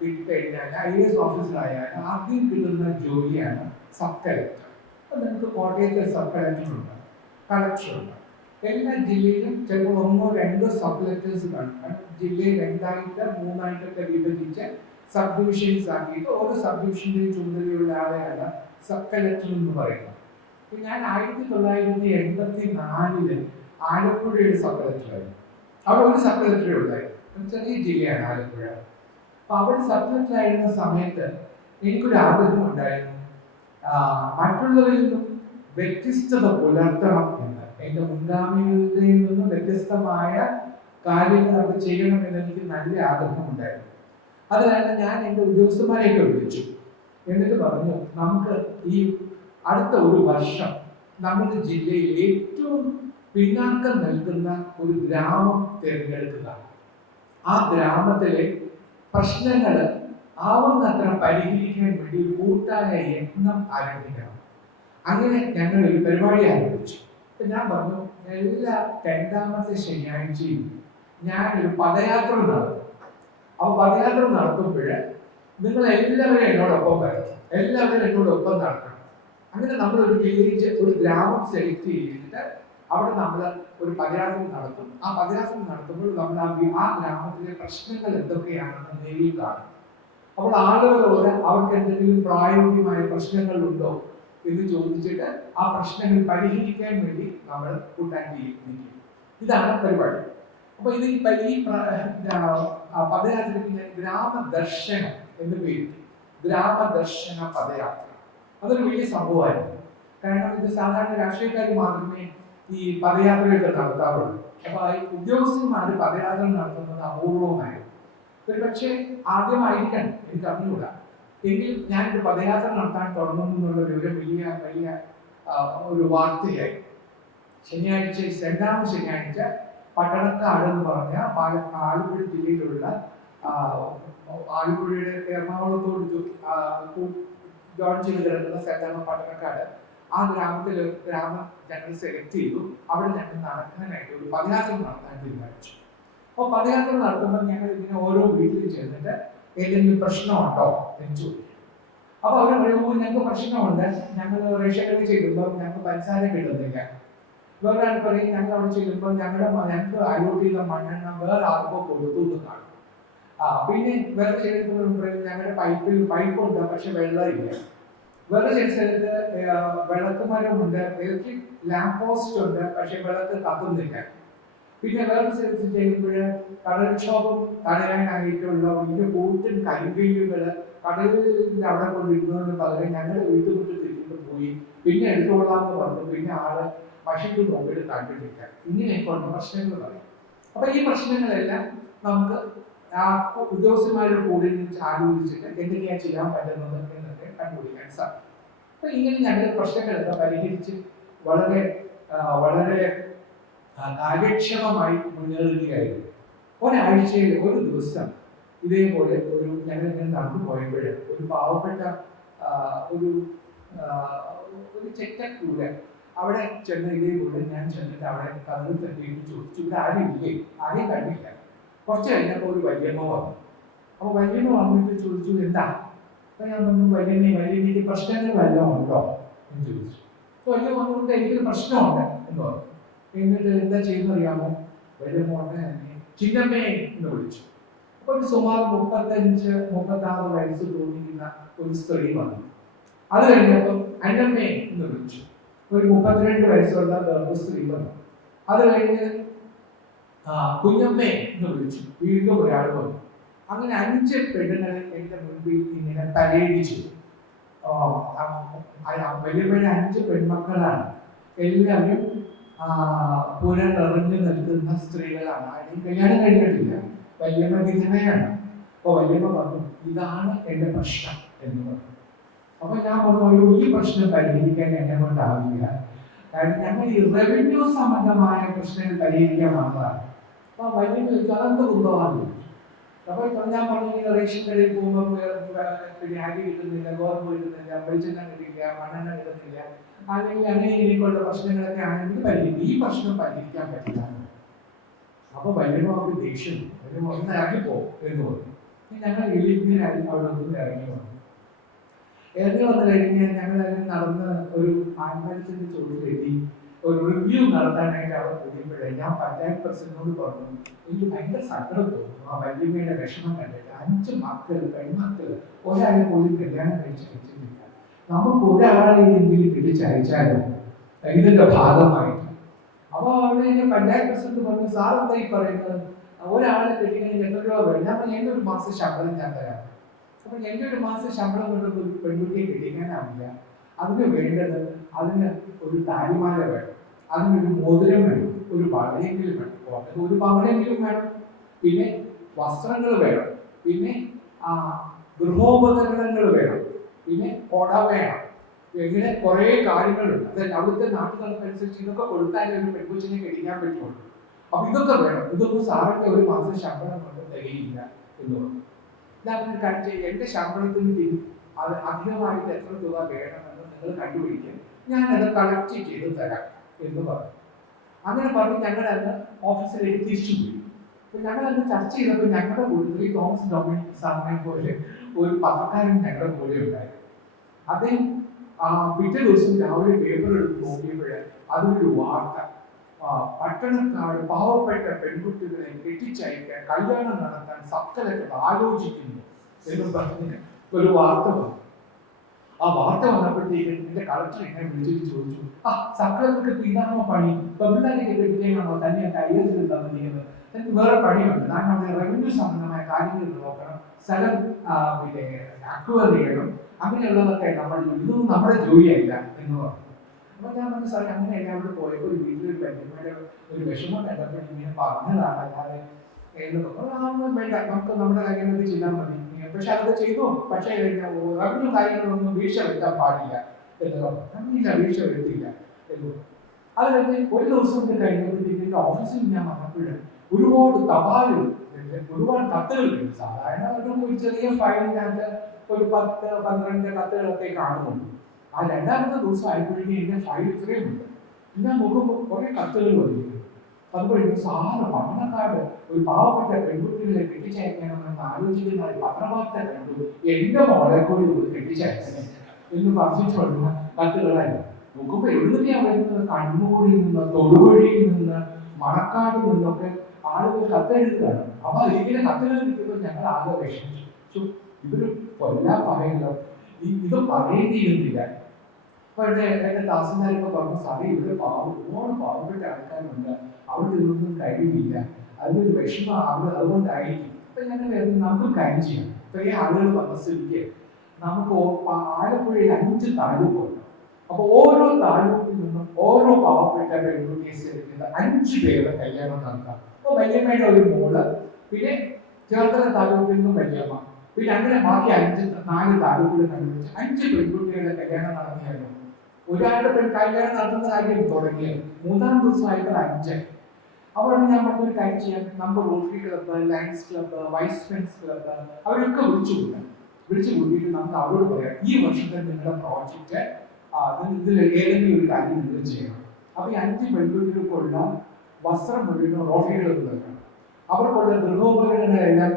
കിട്ടിക്കഴിഞ്ഞാൽ IAS ഓഫീസറായാൽ ആദ്യം കിട്ടുന്ന ജോലിയാണ് സബ് കളക്ടർ. അപ്പൊ നമുക്ക് കോട്ടയത്തെ സബ് കളക്ടറുണ്ട്, കളക്ടറുണ്ട്. എല്ലാ ജില്ലയിലും ചിലപ്പോൾ 1-2 സബ് കളക്ടേഴ്സ് കാണും. ജില്ലയിൽ 2-3 വിഭജിച്ച് സബ് ഡിവിഷൻസ് ആക്കിയിട്ട് ഓരോ സബ് ഡിവിഷന്റെയും ചുമതലയുള്ള ആളെയാണ് സബ് കളക്ടർ എന്ന് പറയുന്നത്. ഞാൻ 1984 ആലപ്പുഴയുടെ സബ് കളക്ടറായിരുന്നു. അവിടെ ഒരു സബ് കളക്ടറേ ഉണ്ടായിരുന്നു, ചെറിയ ജില്ലയാണ് ആലപ്പുഴ. അപ്പൊ അവിടെ സബ് കളക്ടർ ആയിരുന്ന സമയത്ത് എനിക്കൊരു ആഗ്രഹം ഉണ്ടായിരുന്നു, മറ്റുള്ളവരിൽ നിന്നും വ്യത്യസ്തത പുലർത്തണം എന്ന്. എന്റെ മുൻഗാമികളിൽ നിന്നും വ്യത്യസ്തമായ കാര്യങ്ങൾ അവർ ചെയ്യണം എന്ന് എനിക്ക് നല്ല ആഗ്രഹം ഉണ്ടായിരുന്നു. അതിനാണ് ഞാൻ എൻ്റെ ഉദ്യോഗസ്ഥന്മാരെയൊക്കെ വിളിച്ചു. എന്നിട്ട് പറഞ്ഞു, നമുക്ക് ഈ അടുത്ത ഒരു വർഷം നമ്മുടെ ജില്ലയിൽ ഏറ്റവും പിന്നാക്കം നൽകുന്ന ഒരു ഗ്രാമം തിരഞ്ഞെടുക്കുക. ആ ഗ്രാമത്തിലെ പ്രശ്നങ്ങൾ ആവുന്നത്ര പരിഹരിക്കാൻ വേണ്ടി ഒരു കൂട്ടായ യത്നം ആരംഭിക്കണം. അങ്ങനെ ഞങ്ങൾ ഒരു പരിപാടി ആരംഭിച്ചു. ഞാൻ പറഞ്ഞു, എല്ലാ 2ാമത്തെ ശനിയാഴ്ചയും ഞാനൊരു പദയാത്ര നടത്തും. അപ്പൊ പദയാത്ര നടത്തുമ്പോൾ നിങ്ങൾ എല്ലാവരും എന്നോടൊപ്പം വരണം, എല്ലാവരും എന്നോടൊപ്പം നടക്കണം. അങ്ങനെ നമ്മൾ ഒരു വില്ലേജ്, ഒരു ഗ്രാമം സെലക്ട് ചെയ്തിട്ട് അവിടെ നമ്മൾ ഒരു പദയാത്ര നടത്തും. ആ പദയാത്ര നടത്തുമ്പോൾ നമ്മൾ ആ ഗ്രാമത്തിലെ പ്രശ്നങ്ങൾ എന്തൊക്കെയാണെന്ന് നേരിൽ കാണും. അപ്പോൾ ആളുകളോട് അവർക്ക് എന്തെങ്കിലും പ്രായോഗികമായ പ്രശ്നങ്ങളുണ്ടോ എന്ന് ചോദിച്ചിട്ട് ആ പ്രശ്നങ്ങൾ പരിഹരിക്കാൻ വേണ്ടി നമ്മൾ കൂട്ടാൻ ചെയ്യും. ഇതാണ് പരിപാടി. അപ്പൊ ഇത് ഈ പദയാത്രയ്ക്ക് ഞാൻ ഗ്രാമദർശനം എന്ന് പേര്, ഗ്രാമദർശന പദയാത്ര. അതൊരു വലിയ സംഭവമായിരുന്നു. കാരണം ഇത് സാധാരണ രാഷ്ട്രീയക്കാർ മാത്രമേ ഈ പദയാത്രയൊക്കെ നടത്താറുള്ളൂ. അപ്പൊ ഈ ഉദ്യോഗസ്ഥന്മാർ പദയാത്ര നടത്തുന്നത് അപൂർവമായിരുന്നു. ഒരു പക്ഷേ ആദ്യമായിരിക്കണം, എനിക്ക് അറിഞ്ഞുകൂടാ. എങ്കിലും ഞാനൊരു പദയാത്ര നടത്താൻ തുടങ്ങുന്നു എന്നുള്ള ഒരു വലിയ വലിയ ഒരു വാർത്തയായി. ശനിയാഴ്ച, 2ാം ശനിയാഴ്ച പട്ടണക്കാട് എന്ന് പറഞ്ഞ ആലപ്പുഴ ജില്ലയിലുള്ള ആലപ്പുഴയുടെ എറണാകുളത്തോട് ജോയിൻ ചെയ്ത് കിടക്കുന്ന സ്ഥലത്താണ് പട്ടണക്കാട്. ആ ഗ്രാമം ഞങ്ങൾ സെലക്ട് ചെയ്തു. അവിടെ ഞങ്ങൾ നടക്കാനായിട്ട് ഒരു പദയാത്ര നടത്താൻ തീരുമാനിച്ചു. അപ്പോൾ പദയാത്ര നടത്തുമ്പോൾ ഞങ്ങൾ ഇങ്ങനെ ഓരോ വീട്ടിൽ ചെന്നിട്ട് ഏതെങ്കിലും പ്രശ്നമുണ്ടോ എന്ന് ചോദിക്കും. അപ്പൊ അവർ പറയുമ്പോൾ ഞങ്ങൾക്ക് പ്രശ്നമുണ്ട്, ഞങ്ങൾ റേഷൻ കടയിൽ ചെല്ലുമ്പോൾ ഞങ്ങൾക്ക് പഞ്ചസാര കിട്ടുന്നില്ല. വേറൊരാൾ പറയും, ഞങ്ങൾ അവിടെ ചെല്ലുമ്പോൾ ഞങ്ങൾക്ക് അലോട്ട് ചെയ്ത മണ്ണെണ്ണ വേറെ ആർക്കോ കൊടുത്തു എന്ന് കാണും. പിന്നെ വേറെ ചിലപ്പോൾ പറയും, ഞങ്ങളുടെ പൈപ്പുണ്ട് പക്ഷെ വെള്ളമില്ല. വേറെ ചില സ്ഥലത്ത് വിളക്കുമരമുണ്ട്, ഇലക്ട്രിക് ലാമ്പ് പോസ്റ്റ് ഉണ്ട് പക്ഷെ വിളക്ക് കത്തുന്നില്ല. പിന്നെ വേറെ സ്ഥലത്ത് ചെയ്യുമ്പോൾ കടൽക്ഷോഭം തടയാനായിട്ടുള്ള വലിയ കൂറ്റൻ കരിങ്കല്ലുകൾ കടലിൽ അവിടെ കൊണ്ടിരുന്നതിന് പകരം ഞങ്ങളുടെ വീട്ടുമുറ്റത്തിരിക്കുന്നു പോയി പിന്നെ എടുത്തുകൊള്ളാമെന്ന് പറഞ്ഞു. പിന്നെ ആള് പശുക്ക് നോക്കിയിട്ട് കണ്ടിട്ടില്ല. ഇങ്ങനെയൊക്കെയുള്ള പ്രശ്നങ്ങൾ പറയും. അപ്പൊ ഈ പ്രശ്നങ്ങളെല്ലാം നമുക്ക് ആ ഉദ്യോഗസ്ഥന്മാരുടെ കൂടെ ആലോചിച്ചിട്ട് എന്തൊക്കെയാണ് ചെയ്യാൻ പറ്റുന്നത് എന്നൊക്കെ കണ്ടുപിടിക്കാൻ സാധിക്കും. അപ്പൊ ഇങ്ങനെ ഞങ്ങളുടെ പ്രശ്നങ്ങളൊക്കെ പരിഹരിച്ച് വളരെ വളരെ കാര്യക്ഷമമായി മുന്നേറുകയായിരുന്നു. ഒരാഴ്ചയിൽ ഒരു ദിവസം ഇതേപോലെ ഞങ്ങളിങ്ങനെ നടന്നു പോയപ്പോൾ ഒരു പാവപ്പെട്ട ഒരു ചെറ്റക്കൂല അവിടെ ചെന്ന് ഇതേപോലെ ഞാൻ ചെന്നിട്ട് അവിടെ കഥകൾ തട്ടിയിട്ട് ചോദിച്ചു, ഇവിടെ ആരും ഇല്ലേ, ആരെയും കണ്ടില്ല. കുറച്ച് കഴിഞ്ഞപ്പോൾ ഒരു വല്യമ്മ വന്നു. അപ്പോൾ വല്യമ്മ വന്നിട്ട് ചോദിച്ചു, എന്താ? അപ്പൊ ഞാൻ പറഞ്ഞു, വല്യമ്മയ്ക്ക് പ്രശ്നങ്ങൾ വല്ലതും ഉണ്ടോ എന്ന് ചോദിച്ചു. അപ്പോൾ വല്യമ്മ വന്നുകൊണ്ട് എനിക്കൊരു പ്രശ്നമുണ്ട് എന്ന് പറഞ്ഞു. എന്നിട്ട് എന്താ ചെയ്യുന്നറിയാമോ? വല്യമ്മ ഉടനെ തന്നെ ചിന്നമ്മേ എന്ന് വിളിച്ചു. അപ്പൊ ഒരു സുമാർ 35-36 വയസ്സ് തോന്നിക്കുന്ന ഒരു സ്ത്രീ വന്നു. അത് കഴിഞ്ഞപ്പോൾ അന്നമ്മേ എന്ന് വിളിച്ചു. ഒരു 32 വയസ്സുള്ള ഒരു സ്ത്രീ വന്നു. അത് കഴിഞ്ഞ് കുഞ്ഞമ്മേ എന്ന് വിളിച്ചു. വീണ്ടും ഒരാൾ വന്നു. അങ്ങനെ 5 പെണ്ണുങ്ങൾ എന്റെ മുൻപിൽ ഇങ്ങനെ പരേഡ് ചെയ്തു. വലിയ 5 പെൺമക്കളാണ്. എല്ലാവരും പുരനിറഞ്ഞു നിൽക്കുന്ന സ്ത്രീകളാണ്. ആരെയും കല്യാണം കഴിഞ്ഞിട്ടില്ല. വല്യമ്മ വിധവയാണ്. അപ്പൊ വല്യമ്മ പറഞ്ഞു, ഇതാണ് എന്റെ പ്രശ്നം എന്ന് പറഞ്ഞു. അപ്പൊ ഞാൻ പറഞ്ഞു ഈ പ്രശ്നം പരിഹരിക്കാൻ എന്നെ കൊണ്ടാവില്ല, കാരണം ഞങ്ങൾ ഈ റവന്യൂ സംബന്ധമായ പ്രശ്നങ്ങൾ പരിഹരിക്കാൻ വന്നതാണ്. അപ്പൊ വലിയ ചോദിച്ചു അതെന്ത് കുന്തമാണ്. അപ്പൊ ഞാൻ പറഞ്ഞു റേഷൻ കടയിൽ പോകുമ്പോൾ പിന്നെ അരി കിട്ടുന്നില്ല, ഗോതമ്പ് കിട്ടുന്നില്ല, വെളിച്ചെണ്ണ കിട്ടില്ല, മണ്ണെണ്ണ കിട്ടുന്നില്ല, അല്ലെങ്കിൽ അങ്ങനെ ഇനിക്കുള്ള പ്രശ്നങ്ങളൊക്കെ ആണെങ്കിൽ പരിഹരിക്കും, ഈ പ്രശ്നം പരിഹരിക്കാൻ പറ്റില്ല. അപ്പൊ വലിയമ്മക്ക് ദേഷ്യം, വലിയ ഒന്ന് ഇറങ്ങിപ്പോ എന്ന് പറഞ്ഞു. ഞങ്ങൾ എലിപ്പിനെ അവിടെ നിന്ന് ഇറങ്ങി വന്നു. ഇറങ്ങി വന്നു കഴിഞ്ഞ് ഞങ്ങൾ അതിന് നടന്ന് ഒരു ആത്മഹത്യന്റെ ചോദ്യത്തിലെത്തി ഒരു റിവ്യൂ നടത്താനായിട്ട് അവിടെ കൂടിയപ്പോഴേ ഞാൻ പഞ്ചായത്ത് പ്രസിഡന്റിനോട് പറഞ്ഞു, എനിക്ക് ഭയങ്കര സങ്കടം തോന്നുന്നു ആ വല്യമ്മയുടെ വിഷമം കണ്ടിട്ട്. 5 മക്കള്, പെൺമക്കള്, ഒരാളെ പോലും കല്യാണം കഴിച്ചിട്ടില്ല. നമുക്ക് ഒരാളെയെങ്കിലും പിടിച്ചയച്ചാലും ഇതിന്റെ ഭാഗമായിട്ട്. അപ്പൊ അവിടെ പഞ്ചായത്ത് പ്രസിഡന്റ് പറഞ്ഞു, സാർ എന്താ ഈ പറയുന്നത്, ഒരാളെ കെട്ടിക്കണമെങ്കിൽ എത്ര രൂപ വേണം? ഞാൻ പറഞ്ഞു എന്റെ ഒരു മാസം ശമ്പളം ഞാൻ തരാം. അപ്പൊ എന്റെ ഒരു മാസം ശമ്പളം കൊണ്ട് ഒരു പെൺകുട്ടിയെ കെട്ടിക്കാനാവില്ല. അതിന് വേണ്ടത്, അതിന് ഒരു താലിമാല വേണം, അതിനൊരു മോതിരം വേണം, ഒരു വളയെങ്കിലും വേണം, ഒരു പവനെങ്കിലും വേണം, പിന്നെ വസ്ത്രങ്ങൾ വേണം, പിന്നെ ഗൃഹോപകരണങ്ങൾ വേണം, പിന്നെ കൊട വേണം. ഇങ്ങനെ കുറെ കാര്യങ്ങളുണ്ട്. അതായത് അവിടുത്തെ നാട്ടുകാർക്കനുസരിച്ച് ഇതൊക്കെ കൊടുത്താലേ ഒരു പെൺകുച്ചിനെ കെട്ടിക്കാൻ പറ്റുള്ളൂ. അപ്പൊ ഇതൊക്കെ വേണം. ഇതൊന്നും സാറിന്റെ ഒരു മാസം ശമ്പളം കൊണ്ട് തികയില്ല എന്ന് പറഞ്ഞു. ഞാൻ കാണിച്ച എന്റെ ശമ്പളത്തിന് അത് അധികമായിട്ട് എത്ര തുക വേണമെന്ന് നിങ്ങൾ കണ്ടുപിടിക്കുക, ഞാനത് കളക്ട് ചെയ്ത് തരാം എന്ന് പറഞ്ഞു. അങ്ങനെ പറഞ്ഞ് ഞങ്ങളന്ന് ഓഫീസിലേക്ക് തിരിച്ചുപോയി. അപ്പൊ ഞങ്ങളന്ന് ചർച്ച ചെയ്തപ്പോൾ ഞങ്ങളുടെ കൂട്ടത്തിൽ തോമസ് ഡൊമിനിക് സാറിനെ പോലെ ഒരു പത്രക്കാരൻ ഞങ്ങളുടെ കൂടെ ഉണ്ടായിരുന്നു. അദ്ദേഹം പിറ്റേ ദിവസം രാവിലെ പേപ്പർ എടുത്ത് നോക്കിയപ്പോൾ അതിലൊരു വാർത്ത, പട്ടണക്കാട് പാവപ്പെട്ട പെൺകുട്ടികളെ കെട്ടിച്ചയക്കാൻ, കല്യാണം നടത്താൻ സബ് കളക്ടർ ആലോചിക്കുന്നു എന്ന് പറഞ്ഞ് ഒരു വാർത്ത വന്നു. ആ വാർത്ത വന്നപ്പോഴത്തേക്ക് എന്റെ കളക്ടർ എന്നെ വിളിച്ചിട്ട് ചോദിച്ചു, സബ് കളക്ടർക്ക് ഇതാണോ പണി, പെൺപിള്ളേരൊക്കെ കെട്ടിക്കാനാണോ തന്നെ IAS തന്നിരിക്കുന്നത്? എനിക്ക് വേറെ പണിയുണ്ട്, ഞാൻ അവിടെ റവന്യൂ സംബന്ധമായ കാര്യങ്ങൾ നോക്കണം, സ്ഥലം പിന്നെ അക്വയർ ചെയ്യണം, അങ്ങനെയുള്ളതൊക്കെ ഇതൊന്നും നമ്മുടെ ജോലിയല്ല എന്ന് പറഞ്ഞു. അപ്പൊ ഞാൻ പറഞ്ഞു, സാർ അങ്ങനെയല്ല, അവിടെ പോയപ്പോൾ ഒരു വീട്ടിലൊരു വല്യമ്മയുടെ ഒരു വിഷമം കണ്ടപ്പോൾ ഇങ്ങനെ പറഞ്ഞതാണ്, അല്ലാതെ എന്നൊന്നും വേണ്ട, നമുക്ക് നമ്മുടെ കാര്യങ്ങളൊക്കെ ചെയ്താൽ മതി, പക്ഷെ അതൊക്കെ ചെയ്തു, പക്ഷേ റവന്യൂ കാര്യങ്ങളൊന്നും വീഴ്ച വരുത്താൻ പാടില്ല എന്ന് പറഞ്ഞു. ഇല്ല, വീഴ്ച വരുത്തില്ല എന്ന് പറഞ്ഞു. അത് കഴിഞ്ഞ് ഒരു ദിവസം കഴിഞ്ഞപ്പോഴത്തേക്ക് ഓഫീസിൽ ഞാൻ വന്നപ്പോഴും ഒരുപാട് തപാലുകൾ, ഒരുപാട് കത്തുകൾ കിട്ടും. സാധാരണ ഒരു ചെറിയ ഫയലിനകത്ത് ഒരു 10-12 കത്തുകളൊക്കെ കാണുന്നുള്ളൂ. ആ രണ്ടാമത്തെ ദിവസം ആയപ്പോഴേക്കും എന്റെ ഫയൽ ഇത്രയും ഉണ്ട്. ഞാൻ നോക്കുമ്പോൾ കുറെ കത്തുകൾ വന്നിരിക്കുന്നു. അതുപോലെ സാറ് പട്ടണക്കാട് ഒരു പാവപ്പെട്ട പെൺകുട്ടികളെ കെട്ടിച്ചയക്കണമെന്ന് ആലോചിക്കുന്ന ഒരു പത്രവാർത്ത കണ്ടു, എന്റെ മോളെ കൂടി ഒരു കെട്ടിച്ചയക്കണേ എന്ന് പറഞ്ഞിട്ട് വരുന്ന കത്തുകളായിരുന്നു. നോക്കുമ്പോ എവിടുന്നൊക്കെയാണ് വരുന്നത്? കണ്ണൂരിൽ നിന്ന്, തൊടുവഴിയിൽ നിന്ന്, മണക്കാട് നിന്നൊക്കെ ആളുകൾ കത്തെഴുതുകയാണ്. അപ്പൊ ഇങ്ങനെ കത്തുകൾ കിട്ടുമ്പോൾ ഞങ്ങൾ ആകെ വിഷമിച്ചു. ഇതൊരു കൊല്ലാ പറയുന്നത്, ഇത് പറയേണ്ടിയിരുന്നില്ല. അപ്പൊ എന്റെ തഹസിൽദാരിപ്പോ പറഞ്ഞു, സാറി ഇവിടെ ഒരുപാട് പാവപ്പെട്ട ആൾക്കാരുണ്ട്, അവിടെ ഇതൊന്നും കഴിയില്ല, അതിനൊരു വിഷമം അതുകൊണ്ടായിരിക്കും. അപ്പൊ ഞങ്ങൾ നമുക്കും കാര്യം ചെയ്യാം, ഇത്രയും ആളുകൾ വന്ന സ്ഥിതിക്ക് നമുക്ക് ആലപ്പുഴയിൽ 5 താലൂക്കുണ്ട്. അപ്പൊ ഓരോ താലൂക്കിൽ നിന്നും ഓരോ പാവപ്പെട്ട പെൺകുട്ടിയെ സെലക്ട് ചെയ്ത് 5 പേരുടെ കല്യാണം നടത്താം. അപ്പൊ വല്യമ്മയുടെ ഒരു മോള്, പിന്നെ ചേർത്തല താലൂക്കിൽ നിന്നും വല്യമ്മ, പിന്നെ അങ്ങനെ ബാക്കി 4 താലൂക്കുകൾ കണ്ടുപിടിച്ച് 5 പെൺകുട്ടികളുടെ കല്യാണം നടത്തിയായിരുന്നു. ഒരാളുടെ കല്യാണം നടത്തുന്ന കാര്യം തുടങ്ങിയത് 3-ാം ദിവസമായിട്ട് 5. അവിടെ ഞാൻ പറഞ്ഞൊരു കാര്യം ചെയ്യാം, നമ്മുടെ Rotary Club, Lions Club, Wise Friends Club, അവരൊക്കെ വിളിച്ചു കൂട്ടിയിട്ട് നമുക്ക് അവരോട് പറയാം, ഈ വർഷത്തെ നിങ്ങളുടെ പ്രോജക്റ്റ് ഇതിൽ ഏതെങ്കിലും ഒരു കാര്യം നിങ്ങൾ ചെയ്യണം. അപ്പൊ ഈ 5 പെൺകുട്ടികൾക്കുള്ള വസ്ത്രം മുഴുവൻ റോട്ടറികൾക്ക് നൽകണം, അവർക്കുള്ള ഗൃഹോപകരണങ്ങളെല്ലാം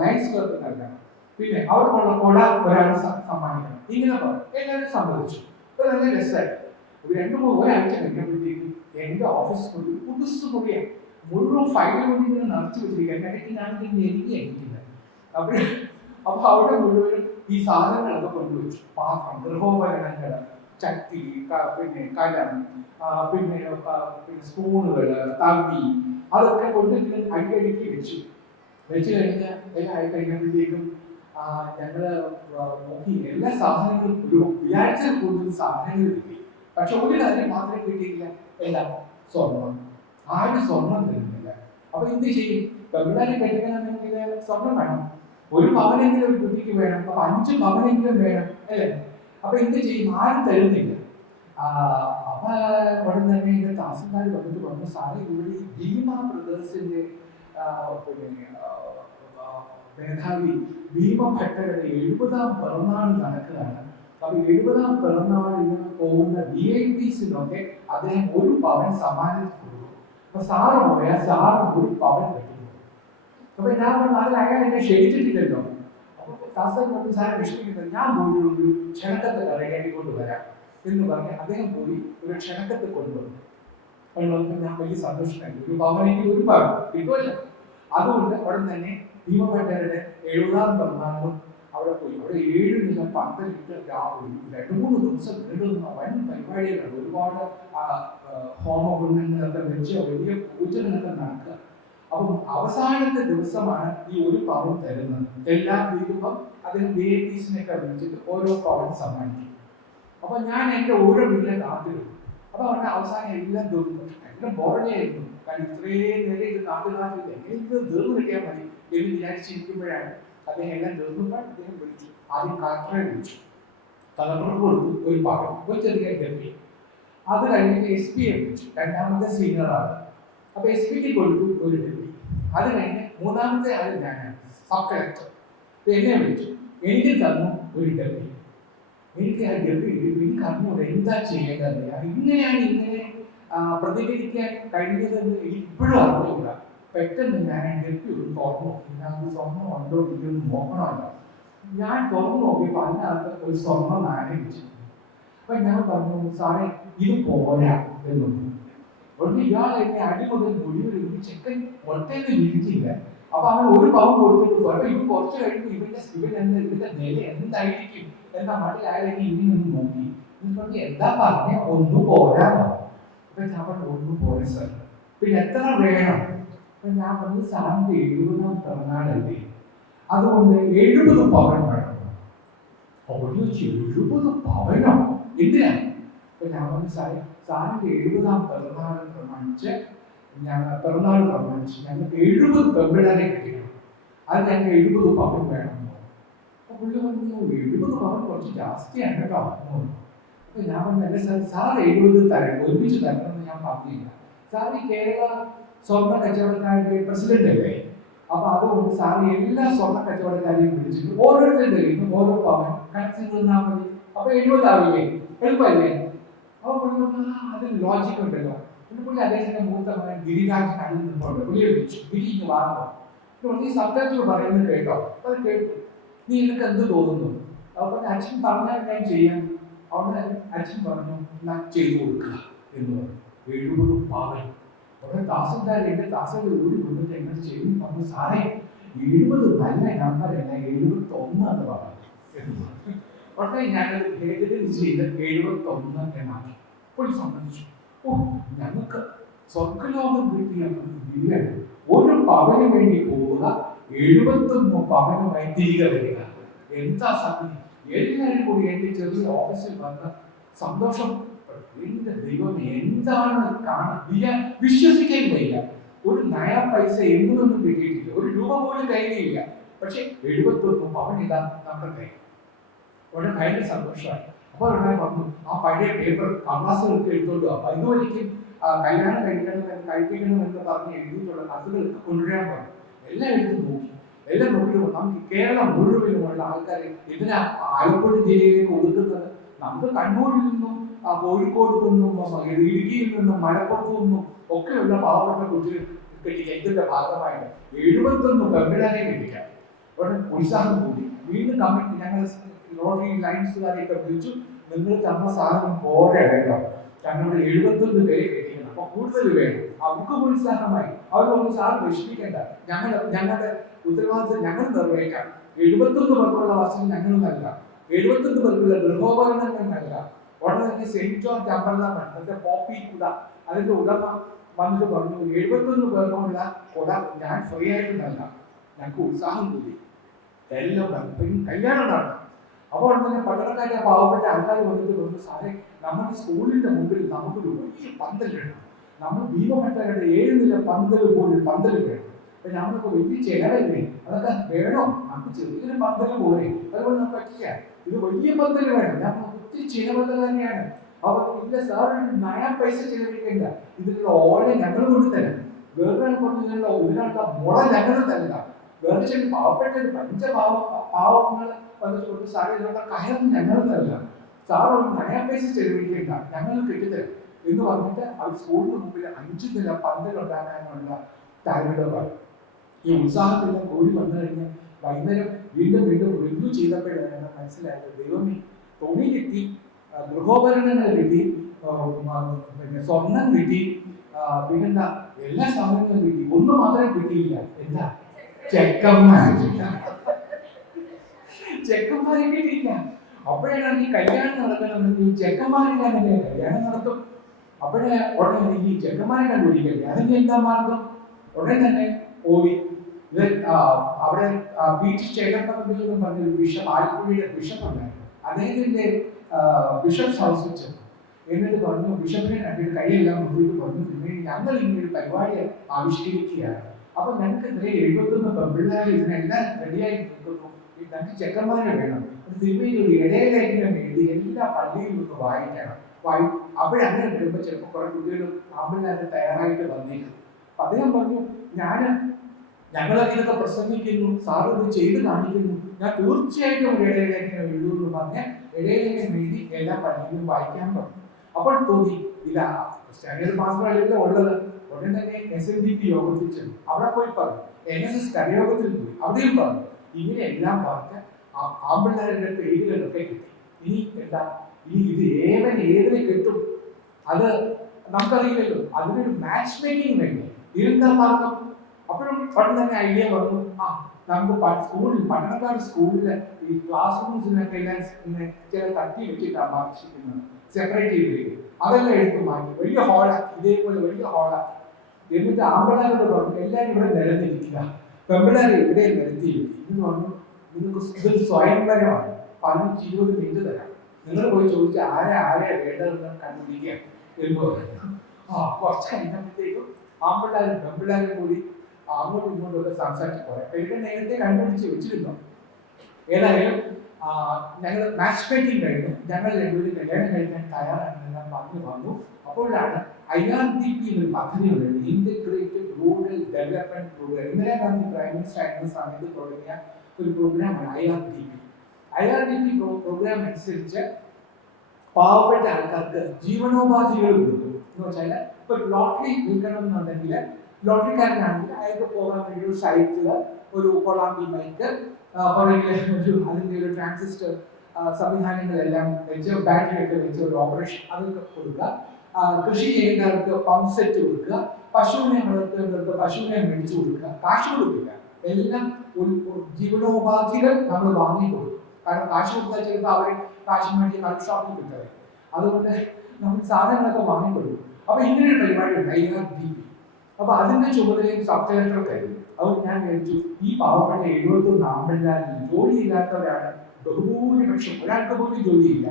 ലയൺസ് ക്ലബ്ബ് നൽകണം, പിന്നെ അവർക്കുള്ള കൊട ഒരാൾ സമ്മാനിക്കണം. ഇങ്ങനെ പറഞ്ഞു. എല്ലാവരും സമ്മതിച്ചു. ഒരു നല്ല രസമായി. ഒരു 2-3 ഒരാഴ്ച കഴിയുമ്പോഴത്തേക്കും എന്റെ ഓഫീസ് പുതുസ് കൂടിയാണ്, മുഴുവൻ ഫയൽ കൊണ്ട് ഇങ്ങനെ നിറച്ചു വെച്ചിരിക്കുക. എനിക്ക് എനിക്കില്ല. അപ്പൊ അവിടെ മുഴുവൻ ഈ സാധനങ്ങളൊക്കെ കൊണ്ടുവച്ചു. പാത്രം, ഗൃഹോപകരണങ്ങൾ, ചട്ടി, പിന്നെ കലം, പിന്നെ സ്പൂണുകള്, തവി, അതൊക്കെ കൊണ്ട് അടിക്കടിക്ക് വെച്ചു കഴിഞ്ഞ് എല്ലാം ആയി കഴിഞ്ഞപ്പോഴത്തേക്കും ഞങ്ങള് നോക്കി എല്ലാ സാധനങ്ങളും ഒരു വിചാരിച്ചത് കൂടുതൽ സാധനങ്ങൾ കിട്ടി. പക്ഷെ ഒരു കാര്യം മാത്രമേ കിട്ടിയില്ല, എല്ലാം സ്വർണം. ആരും സ്വർണം തരുന്നില്ല. അപ്പൊ എന്ത് ചെയ്യും? പെൺപിള്ളേരെ കെട്ടിക്കണമെങ്കിൽ സ്വർണം വേണം. ഒരു പവനെങ്കിലും ഒരു കുട്ടിക്ക് വേണം. അപ്പൊ 5 പവനെങ്കിലും വേണം അല്ലേ? അപ്പൊ എന്ത് ചെയ്യും? ആരും തരുന്നില്ല. അപ്പൊ ഉടൻ തന്നെ ഇതിന്റെ തഹസിൽദാർ വന്നിട്ട് പറഞ്ഞു, സാറേ ഇവിടെ ഈ ഭീമ ബ്രദേഴ്സിന്റെ പിന്നെ മേധാവി ഭീമഭട്ടരുടെ 70ാം പിറന്നാൾ നടക്കുകയാണ്. അപ്പൊ 70ാം പിറന്നാളിന് പോകുന്ന VIPസിനൊക്കെ അദ്ദേഹം 1 പവൻ സമ്മാനം കൊടുക്കും. അപ്പൊ സാറ് പറയാ സാറ് 1 പവൻ കിട്ടുന്നു. അപ്പൊ ഞാൻ പറഞ്ഞു അതിൽ അയാൾ എന്നെ ക്ഷണിച്ചിട്ടില്ലല്ലോ. അപ്പൊ ദാസൻ പറഞ്ഞു സാറെ വിഷമിക്കുന്നത്, ഞാൻ പോയി ഒരു ക്ഷണക്കത്ത് റെഡിയാക്കി കൊണ്ടുവരാം എന്ന് പറഞ്ഞ് അദ്ദേഹം പോയി ഒരു ക്ഷണക്കത്ത് കൊണ്ടുവന്നു. ഞാൻ വലിയ സന്തോഷമായി. 1 പവനെങ്കിൽ 1 പവൻ കിട്ടുമല്ലോ. അതുകൊണ്ട് ഉടൻ തന്നെ ഭീമഭട്ടരുടെ 70ാം പിറന്നാളും അവിടെ പോയി. അവിടെ 7 നില പന്തലിട്ട് 2-3 ദിവസം നീണ്ടുന്ന വൻ പരിപാടികളാണ്. ഒരുപാട് ഹോമകുണ്ടങ്ങളൊക്കെ വെച്ച് വലിയ പൂജകളൊക്കെ നടക്കുക. അപ്പം അവസാനത്തെ ദിവസമാണ് ഈ 1 പവൻ തരുന്നത്. എല്ലാം തീരുമ്പം അതിന് VIPസിനെയൊക്കെ വിളിച്ചിട്ട് ഓരോ പവൻ സമ്മാനിക്കും. അപ്പൊ ഞാൻ എൻ്റെ ഓരോ വീട്ടിലെ കാത്തിരുന്നു. അപ്പൊ അവരുടെ അവസാനം എല്ലാം തീർന്നു. എല്ലാം ബോറടിയായിരുന്നു. കാരണം ഇത്രയും നേരം ഇത് കാത്തില്ല, എങ്ങനെ ഇത് തീർന്നു കിട്ടിയാൽ മതി എന്ന് വിചാരിച്ചിരിക്കുമ്പോഴാണ് അദ്ദേഹം എല്ലാം തീർന്നപ്പോൾ അദ്ദേഹം വിളിച്ചു. ആദ്യം കളക്ടറെ വിളിച്ചു, കളക്ടർക്ക് കൊടുത്തു 1 പവൻ, ഒരു ചെറിയ ഡെപ്പി. അത് കഴിഞ്ഞിട്ട് SP വിളിച്ചു, 2ാമത്തെ സീനിയറാണ്. അപ്പൊ SP കൊടുത്തു 1 ഡെപ്പി. അത് കഴിഞ്ഞ് 3ാമത്തെ ആൾ ഞാനാണ്, സബ് കളക്ടർ. എന്നെ വിളിച്ചു, എനിക്ക് തന്നു 1 ഡെപ്പി. എനിക്ക് ആ ഡെപ്പി എനിക്ക് അറിഞ്ഞൂടെ എന്താ ചെയ്യേണ്ടത്, ഇങ്ങനെ പ്രതികരിക്കാൻ കഴിഞ്ഞതെന്ന് എനിക്ക് ഇപ്പോഴും അറിഞ്ഞില്ല. പെട്ടെന്ന് ഞാൻ ഡെപ്പി ഒന്ന് തുറന്നു. ഇതിനകത്ത് സ്വർണ്ണം ഉണ്ടോ ഇല്ലെന്ന് നോക്കണമല്ലോ. ഞാൻ തുറന്നു നോക്കിയപ്പോൾ അതിനകത്ത് ഒരു സ്വർണ്ണ നാണയം വെച്ചിട്ടുണ്ട്. അപ്പൊ ഞാൻ പറഞ്ഞു, സാറേ ഇത് പോരാ എന്നൊന്നും. അതുകൊണ്ട് ഇയാൾ എന്നെ അടി മുതൽ മുഴുവൻ ചെക്കൻ ഒട്ടേന്ന് വിളിച്ചില്ല. അപ്പൊ അവൻ 1 പവൻ കൊടുത്തിട്ട് പോയി. അപ്പൊ ഇവൻ കുറച്ച് കഴിയുമ്പോൾ ഇതിന്റെ നില എന്തായിരിക്കും എന്ന മട്ടിൽ അയാളെന്നെ ഇനിയൊന്ന് നോക്കി. പറഞ്ഞു എന്താ പറഞ്ഞ, 1 പോരാന്നോ? അപ്പൊ ഞാൻ പറഞ്ഞു 1 പോരാ സാർ, പിന്നെ എത്ര വേണം? അപ്പൊ ഞാൻ പറഞ്ഞു സാറിന്റെ 70ാം പിറന്നാളല്ലേ, അതുകൊണ്ട് 70 പവൻ വേണം. അപ്പോൾ 70 പവനോ എന്തിനാ? അപ്പൊ ഞാൻ പറഞ്ഞു സാറിന്റെ 70ാം പിറന്നാൾ പ്രമാണിച്ച് ഞങ്ങൾക്ക് 70 പെമ്പിളരെ കിട്ടിക്കണം, അത് ഞങ്ങൾക്ക് 70 പവൻ വേണം. അപ്പൊ പുള്ളി പറഞ്ഞു 70 പവൻ കുറച്ച് ജാസ്തിയാണ് കേട്ടോ. അപ്പൊ ഞാൻ പറഞ്ഞു അല്ല സാർ 70 തരണം, ഒരുമിച്ച് തരണമെന്ന് ഞാൻ പറഞ്ഞില്ല. സാർ ഈ കേരള സ്വർണ്ണ കച്ചവടക്കാരുടെ പ്രസിഡന്റ് അല്ലേ, അപ്പൊ അതുകൊണ്ട് സാർ എല്ലാ സ്വർണ്ണ കച്ചവടക്കാരെയും വിളിച്ചിട്ട് ഓരോരുത്തരുടെ ഓരോ പവൻ കണക്ഷൻ തന്നാൽ മതി. അപ്പൊ 70 ആവില്ലേ, എളുപ്പമല്ലേ? അപ്പൊ പുള്ളി അതിന് ലോജിക് ഉണ്ടല്ലോ. പിന്നെ പുള്ളി അദ്ദേഹത്തിന്റെ മൂത്ത മകൻ ഗിരിരാജൻ അതിൽ നിന്നുണ്ട്. പുള്ളിയെ വിളിച്ചു, ഗിരി ഇങ്ങ് വാങ്ങോ, നീ സബ്ജക്റ്റ് പറയുന്നത് കേട്ടോ. അത് കേട്ടു, നീ നിനക്ക് എന്ത് തോന്നുന്നു? അപ്പൊ അച്ഛൻ പറഞ്ഞാൽ ഞാൻ ചെയ്യാൻ. അവിടെ അച്ഛൻ പറഞ്ഞു ഞാൻ ചെയ്തു കൊടുക്കുക എന്ന് പറഞ്ഞു. 70 പവൻ. അവിടെ തഹസിൽദാർ എന്റെ തഹസിൽ ഓടി കൊണ്ടിട്ട് എങ്ങനെ ചെയ്യും പറഞ്ഞു, സാറേ 70 നല്ല നമ്പറല്ല, 71 എന്ന് പറഞ്ഞു. ഉടനെ ഞാനത് ഭേദഗതി ചെയ്ത് 71 എന്നാക്കി. പുള്ളി സമ്മതിച്ചു. ഞങ്ങൾക്ക് സ്വർഗലോകം കിട്ടിയ ബിരിയാണി 1 പവന് വേണ്ടി പോവുക, 71 പവനുമായി തിരികെ വരിക. എന്താ സംഗതി? എല്ലാവരും കൂടി എന്റെ ചെറിയ ഓഫീസിൽ വന്ന് സന്തോഷം. എന്റെ ദൈവം എന്താണ് കാണാൻ വിശ്വസിക്കാൻ വയ്യ. 1 നയ പൈസ എന്തൊന്നും കിട്ടിയിട്ടില്ല, 1 രൂപ പോലും കയ്യിലില്ല. പക്ഷെ 71 പവൻ ഇതാ നമ്മുടെ കയ്യിൽ. ഉടനെ ഭയങ്കര സന്തോഷമായി. അപ്പോൾ ഉടനെ പറഞ്ഞു ആ പഴയ പേപ്പർ കടലാസുകൾക്ക് എടുത്തോണ്ട് അപ്പൊ ഇതുവരെയും കല്യാണം കഴിപ്പിക്കണമെന്ന് പറഞ്ഞ് എഴുതിയിട്ടുള്ള കത്തുകൾക്ക് കൊണ്ടുവരാൻ പറഞ്ഞു. എല്ലാം എടുത്ത് നോക്കി. എല്ലാം നോക്കിയിട്ട് നമുക്ക് കേരളം മുഴുവനുമുള്ള ആൾക്കാരെ ഇതിനെ ആലപ്പുഴ ജില്ലയിലേക്ക് ഒതുക്കുന്നത്. നമുക്ക് കണ്ണൂരിൽ നിന്നും കോഴിക്കോട് നിന്നും ഇടുക്കിയിൽ നിന്നും മലപ്പുറത്തു നിന്നും ഒക്കെയുള്ള പാവപ്പെട്ട കുട്ടികൾ കെട്ടിക്കാം. ഇതിന്റെ ഭാഗമായിട്ട് 71 പെമ്പിളരെ കെട്ടിക്കാം. ഉടനെ ഉത്സാഹം കൂടി. വീണ്ടും കമ്മിറ്റി ഞങ്ങൾ റോട്ടറി ലൈൻസുകാരെയൊക്കെ വിളിച്ചു, നിങ്ങൾ തന്ന സാധനം പോരാ കേട്ടോ, ഞങ്ങളുടെ 71 പേരെ കെട്ടിക്കണം, അപ്പൊ കൂടുതൽ വേണം. അവർക്ക് ഉത്സാഹമായി. അവർ പറഞ്ഞു സാർ വിഷമിക്കേണ്ട, ഞങ്ങളുടെ ഉത്തരവാദിത്വം ഞങ്ങൾ നിർവഹിക്കാം. 71 പേർക്കുള്ള വസ്ത്രം ഞങ്ങൾ നൽകാം, 71 പേർക്കുള്ള ഗൃഹോപകരണങ്ങൾ നൽകാം. ഉടനെ തന്നെ സെന്റ് ജോർജ് അമ്പർല മറ്റേ പോപ്പി കുട അതിന്റെ ഉടമ വന്നിട്ട് പറഞ്ഞു 71 പേർക്കുള്ള കുട ഞാൻ ഫ്രീ ആയിട്ട് നൽകാം. ഞങ്ങൾക്ക് ഉത്സാഹം കൂടി. എല്ലാം കല്യാണം നടന്നു. അപ്പോൾ തന്നെ പട്ടണക്കാരെ പാവപ്പെട്ട ആൾക്കാർ വന്നിട്ട് പറഞ്ഞു, സാറേ നമ്മുടെ സ്കൂളിന്റെ മുമ്പിൽ നമുക്കൊരു വലിയ പന്തൽ വേണം, നമ്മൾ ഭീമഭട്ടരുടെ 7 നില പന്തൽ പോലും പന്തൽ വേണം. അപ്പൊ നമ്മൾക്ക് വലിയ ചെലവല്ലേ, അതൊക്കെ വേണോ? നമുക്ക് ചെറിയൊരു പന്തൽ പോലെ അതുപോലെ നമുക്ക് പറ്റില്ല, ഇത് വലിയ പന്തൽ വേണം. ഞാൻ ഒത്തിരി ചിലവുകൾ തന്നെയാണ്. അവർ ഇല്ല സാർ നയാ പൈസ ചിലവഴിക്കണ്ട, ഇതിലുള്ള ഓല ഞങ്ങൾ കൊണ്ട് തരാം, വേറെ കൊണ്ടുള്ള ഇതിനുള്ള മുള ഞങ്ങൾ തരാം, വേറെ ചില പാവപ്പെട്ട ഒരു പാവങ്ങൾ വന്നിട്ട് കൊണ്ട് സാർ ഇതിനുള്ള കയർ ഞങ്ങൾ തരാം, സാർ ഒരു നയാ പൈസ ചെലവഴിക്കണ്ട, ഞങ്ങൾ കെട്ടിത്തരാം എന്ന് പറഞ്ഞിട്ട് അവർ സ്കൂളിന് മുമ്പിൽ 5 നില പന്തലുണ്ടാക്കാനുള്ള തയ്യാറെടുപ്പാണ്. ഈ ഉത്സാഹത്തിലുള്ള കോഴി വന്നു കഴിഞ്ഞ് വൈകുന്നേരം വീണ്ടും റിവ്യൂ ചെയ്തപ്പോഴാണ് മനസ്സിലായത്, ദൈവമേ തുണി കിട്ടി, ഗൃഹോപകരണങ്ങൾ കിട്ടി, പിന്നെ സ്വർണം കിട്ടി, പിന്നെന്താ എല്ലാ സാധനങ്ങളും കിട്ടി, ഒന്നും മാത്രമേ കിട്ടിയില്ല, എന്താ ചെക്കന്മാരെ കിട്ടിയില്ല. അപ്പോഴാണ് ഈ കല്യാണം നടക്കണമെങ്കിൽ ചെക്കന്മാരില്ലാതെ കല്യാണം നടത്തും. അപ്പോഴേ ഉടനെ ഈ ചെക്കന്മാരെ കണ്ടുപിടിക്കല്ലേ, അതിന് എന്താ മാർഗം? ഉടനെ തന്നെ ഓടി അവിടെ ബീച്ച് ചേട്ടപ്പറമ്പിൽ എന്ന് പറഞ്ഞൊരു ബിഷപ്പ്, ആലപ്പുഴയുടെ ബിഷപ്പ് ഉണ്ടായിരുന്നു, അദ്ദേഹത്തിന്റെ ബിഷപ്സ് ഹൗസിൽ ചെന്നു. എന്നിട്ട് പറഞ്ഞു, ബിഷപ്പിനെ കണ്ടിട്ട് കൈയെല്ലാം മുറിയിട്ട് പറഞ്ഞു, പിന്നെ ഞങ്ങൾ ഇങ്ങനൊരു പരിപാടി ആവിഷ്കരിക്കുകയാണ്, അപ്പൊ ഞങ്ങൾക്ക് 71 പെൺപിള്ളേർ ഇതിനെല്ലാം റെഡിയായി നിൽക്കുന്നു, ഞങ്ങൾക്ക് ചെക്കന്മാരെ വേണം, തിരുമേനി ഒരു ഇടയിലേക്കിനെ വേണ്ടി എല്ലാ പള്ളിയിലും ഒന്ന് വായിക്കണം. അപ്പോഴങ്ങനെ വരുമ്പോൾ ചിലപ്പോൾ കുറെ കുട്ടികളും ആമ്പിള്ളേരെ തയ്യാറായിട്ട് വന്നേക്കും. അദ്ദേഹം പറഞ്ഞു, ഞങ്ങളൊക്കെ ഇതൊക്കെ പ്രസംഗിക്കുന്നു, സാർ ഇത് ചെയ്ത് കാണിക്കുന്നു, ഞാൻ തീർച്ചയായിട്ടും ഒരു ഇടയിലേക്കിനെ എഴുതുമെന്ന് പറഞ്ഞ് ഇടയിലേക്കിന് വേണ്ടി എല്ലാ പള്ളിയിലും വായിക്കാൻ പറഞ്ഞു. അപ്പോൾ തോന്നി ഇതാ സ്റ്റാൻഡേർഡ് മാത്രമല്ലല്ലോ ഉള്ളത്. ഉടനെ തന്നെ SNDP യോഗത്തിൽ ചെന്നു, അവിടെ പോയി പറഞ്ഞു, NSS കരയോഗത്തിൽ പോയി, അവിടെയും പറഞ്ഞു. ഇങ്ങനെ എല്ലാം പറഞ്ഞ് ആമ്പിള്ളേരുടെ പേരുകളൊക്കെ കിട്ടി. ഇനി എന്താ, ഇനി ഇത് ഏതിനെ കിട്ടും അത് നമുക്കറിയില്ലല്ലോ, അതിനൊരു മാച്ച് മേക്കിംഗ് വേണ്ടി ഇരുന്ന മാർഗം. അപ്പോഴും ഉടൻ തന്നെ ഐഡിയ വന്നു, നമുക്ക് സ്കൂളിൽ പട്ടണക്കാട് സ്കൂളിൽ ഈ ക്ലാസ് റൂംസിനൊക്കെ എല്ലാം ചില തട്ടി വെച്ചിട്ടാണ് ആകർഷിക്കുന്നത്, സെപ്പറേറ്റ് ചെയ്ത് അതെല്ലാം എടുത്ത് മാറ്റി വലിയ ഹാളാക്കി, ഇതേപോലെ വലിയ ഹാളാക്കി. എന്നിട്ട് ആമ്പിള്ളേരോട് പറഞ്ഞു, എല്ലാവരും ഇവിടെ നിലനിൽക്കുക, പെമ്പിള്ളേരെ ഇവിടെ നിരത്തിയിരിക്കും എന്ന് പറഞ്ഞു. നിങ്ങൾക്ക് ഇതൊരു സ്വയംവരമാണ്, 15-20 മിനിറ്റ് തരാം, നിങ്ങൾ പോയി ചോദിച്ച് ആരെ വേണ്ടതെന്ന് കണ്ടുപിടിക്കുക എന്ന് പറഞ്ഞു. കുറച്ച് കഴിഞ്ഞപ്പോഴത്തേക്കും ആമ്പിള്ളേരും പെമ്പിള്ളേരും കൂടി അങ്ങോട്ടും ഇങ്ങോട്ടും സംസാരിച്ച് പോരാ എനിക്ക് നേരത്തെ കണ്ടുപിടിച്ച് വെച്ചിരുന്നു. ഏതായാലും ഞങ്ങൾ മാച്ച് മേക്കിംഗ് കഴിഞ്ഞു, ഞങ്ങൾ രണ്ടുപേരും കല്യാണം കഴിക്കാൻ തയ്യാറാണെന്നെല്ലാം പറഞ്ഞു വന്നു. അപ്പോഴാണ് IRDP എന്നൊരു പദ്ധതി ഉണ്ട്, integrated rural development programme. Indira Gandhi prime minister ആയിരുന്ന സമയത്ത് തുടങ്ങിയ ഒരു പ്രോഗ്രാമാണ് IRDP പ്രോഗ്രാം അനുസരിച്ച് പാവപ്പെട്ട ആൾക്കാർക്ക് ജീവനോപാധികൾ കൊടുക്കും. എന്ന് വെച്ചാൽ ഇപ്പൊ ലോട്ടറി വിൽക്കണം എന്നുണ്ടെങ്കിൽ ലോട്ടറിക്കാരനാണെങ്കിൽ അയാൾക്ക് പോകാൻ വേണ്ടി ഒരു സൈക്കിള്, ഒരു കൊളാമ്പി മൈക്ക്, അതിൻ്റെ ഒരു ട്രാൻസിസ്റ്റർ സംവിധാനങ്ങളെല്ലാം വെച്ച് ബാറ്ററി ഒക്കെ വെച്ച് ഒരു ഓപ്പറേഷൻ അതൊക്കെ കൊടുക്കുക. കൃഷി ചെയ്യുന്നവർക്ക് പമ്പ് സെറ്റ് കൊടുക്കുക, പശുവിനെ വളർത്തുന്നവർക്ക് പശുവിനെ മേടിച്ചു കൊടുക്കുക, കാശ് കൊടുക്കില്ല, എല്ലാം ജീവനോപാധികൾ നമ്മൾ വാങ്ങി കൊടുക്കും. കാരണം കാശ് കൊടുത്താൽ ചിലപ്പോൾ അവർ കാശ് മേടിച്ച് കടൽ ഷോപ്പിൽ കിട്ടുക, അതുകൊണ്ട് നമ്മൾ സാധനങ്ങളൊക്കെ വാങ്ങിക്കൊടുക്കും. അപ്പൊ ഇങ്ങനൊരു പരിപാടിയുണ്ട് IRDP. അപ്പൊ അതിന്റെ ചുമതലയും സബ് കളക്ടർക്കായിരുന്നു. അതുകൊണ്ട് ഞാൻ വിചാരിച്ചു, ഈ പാവപ്പെട്ട 71 ആമ്പിള്ളേരിൽ ജോലിയില്ലാത്തവരാണ് ബഹുഭൂരിപക്ഷം, ഒരാൾക്ക് പോലും ജോലിയില്ല.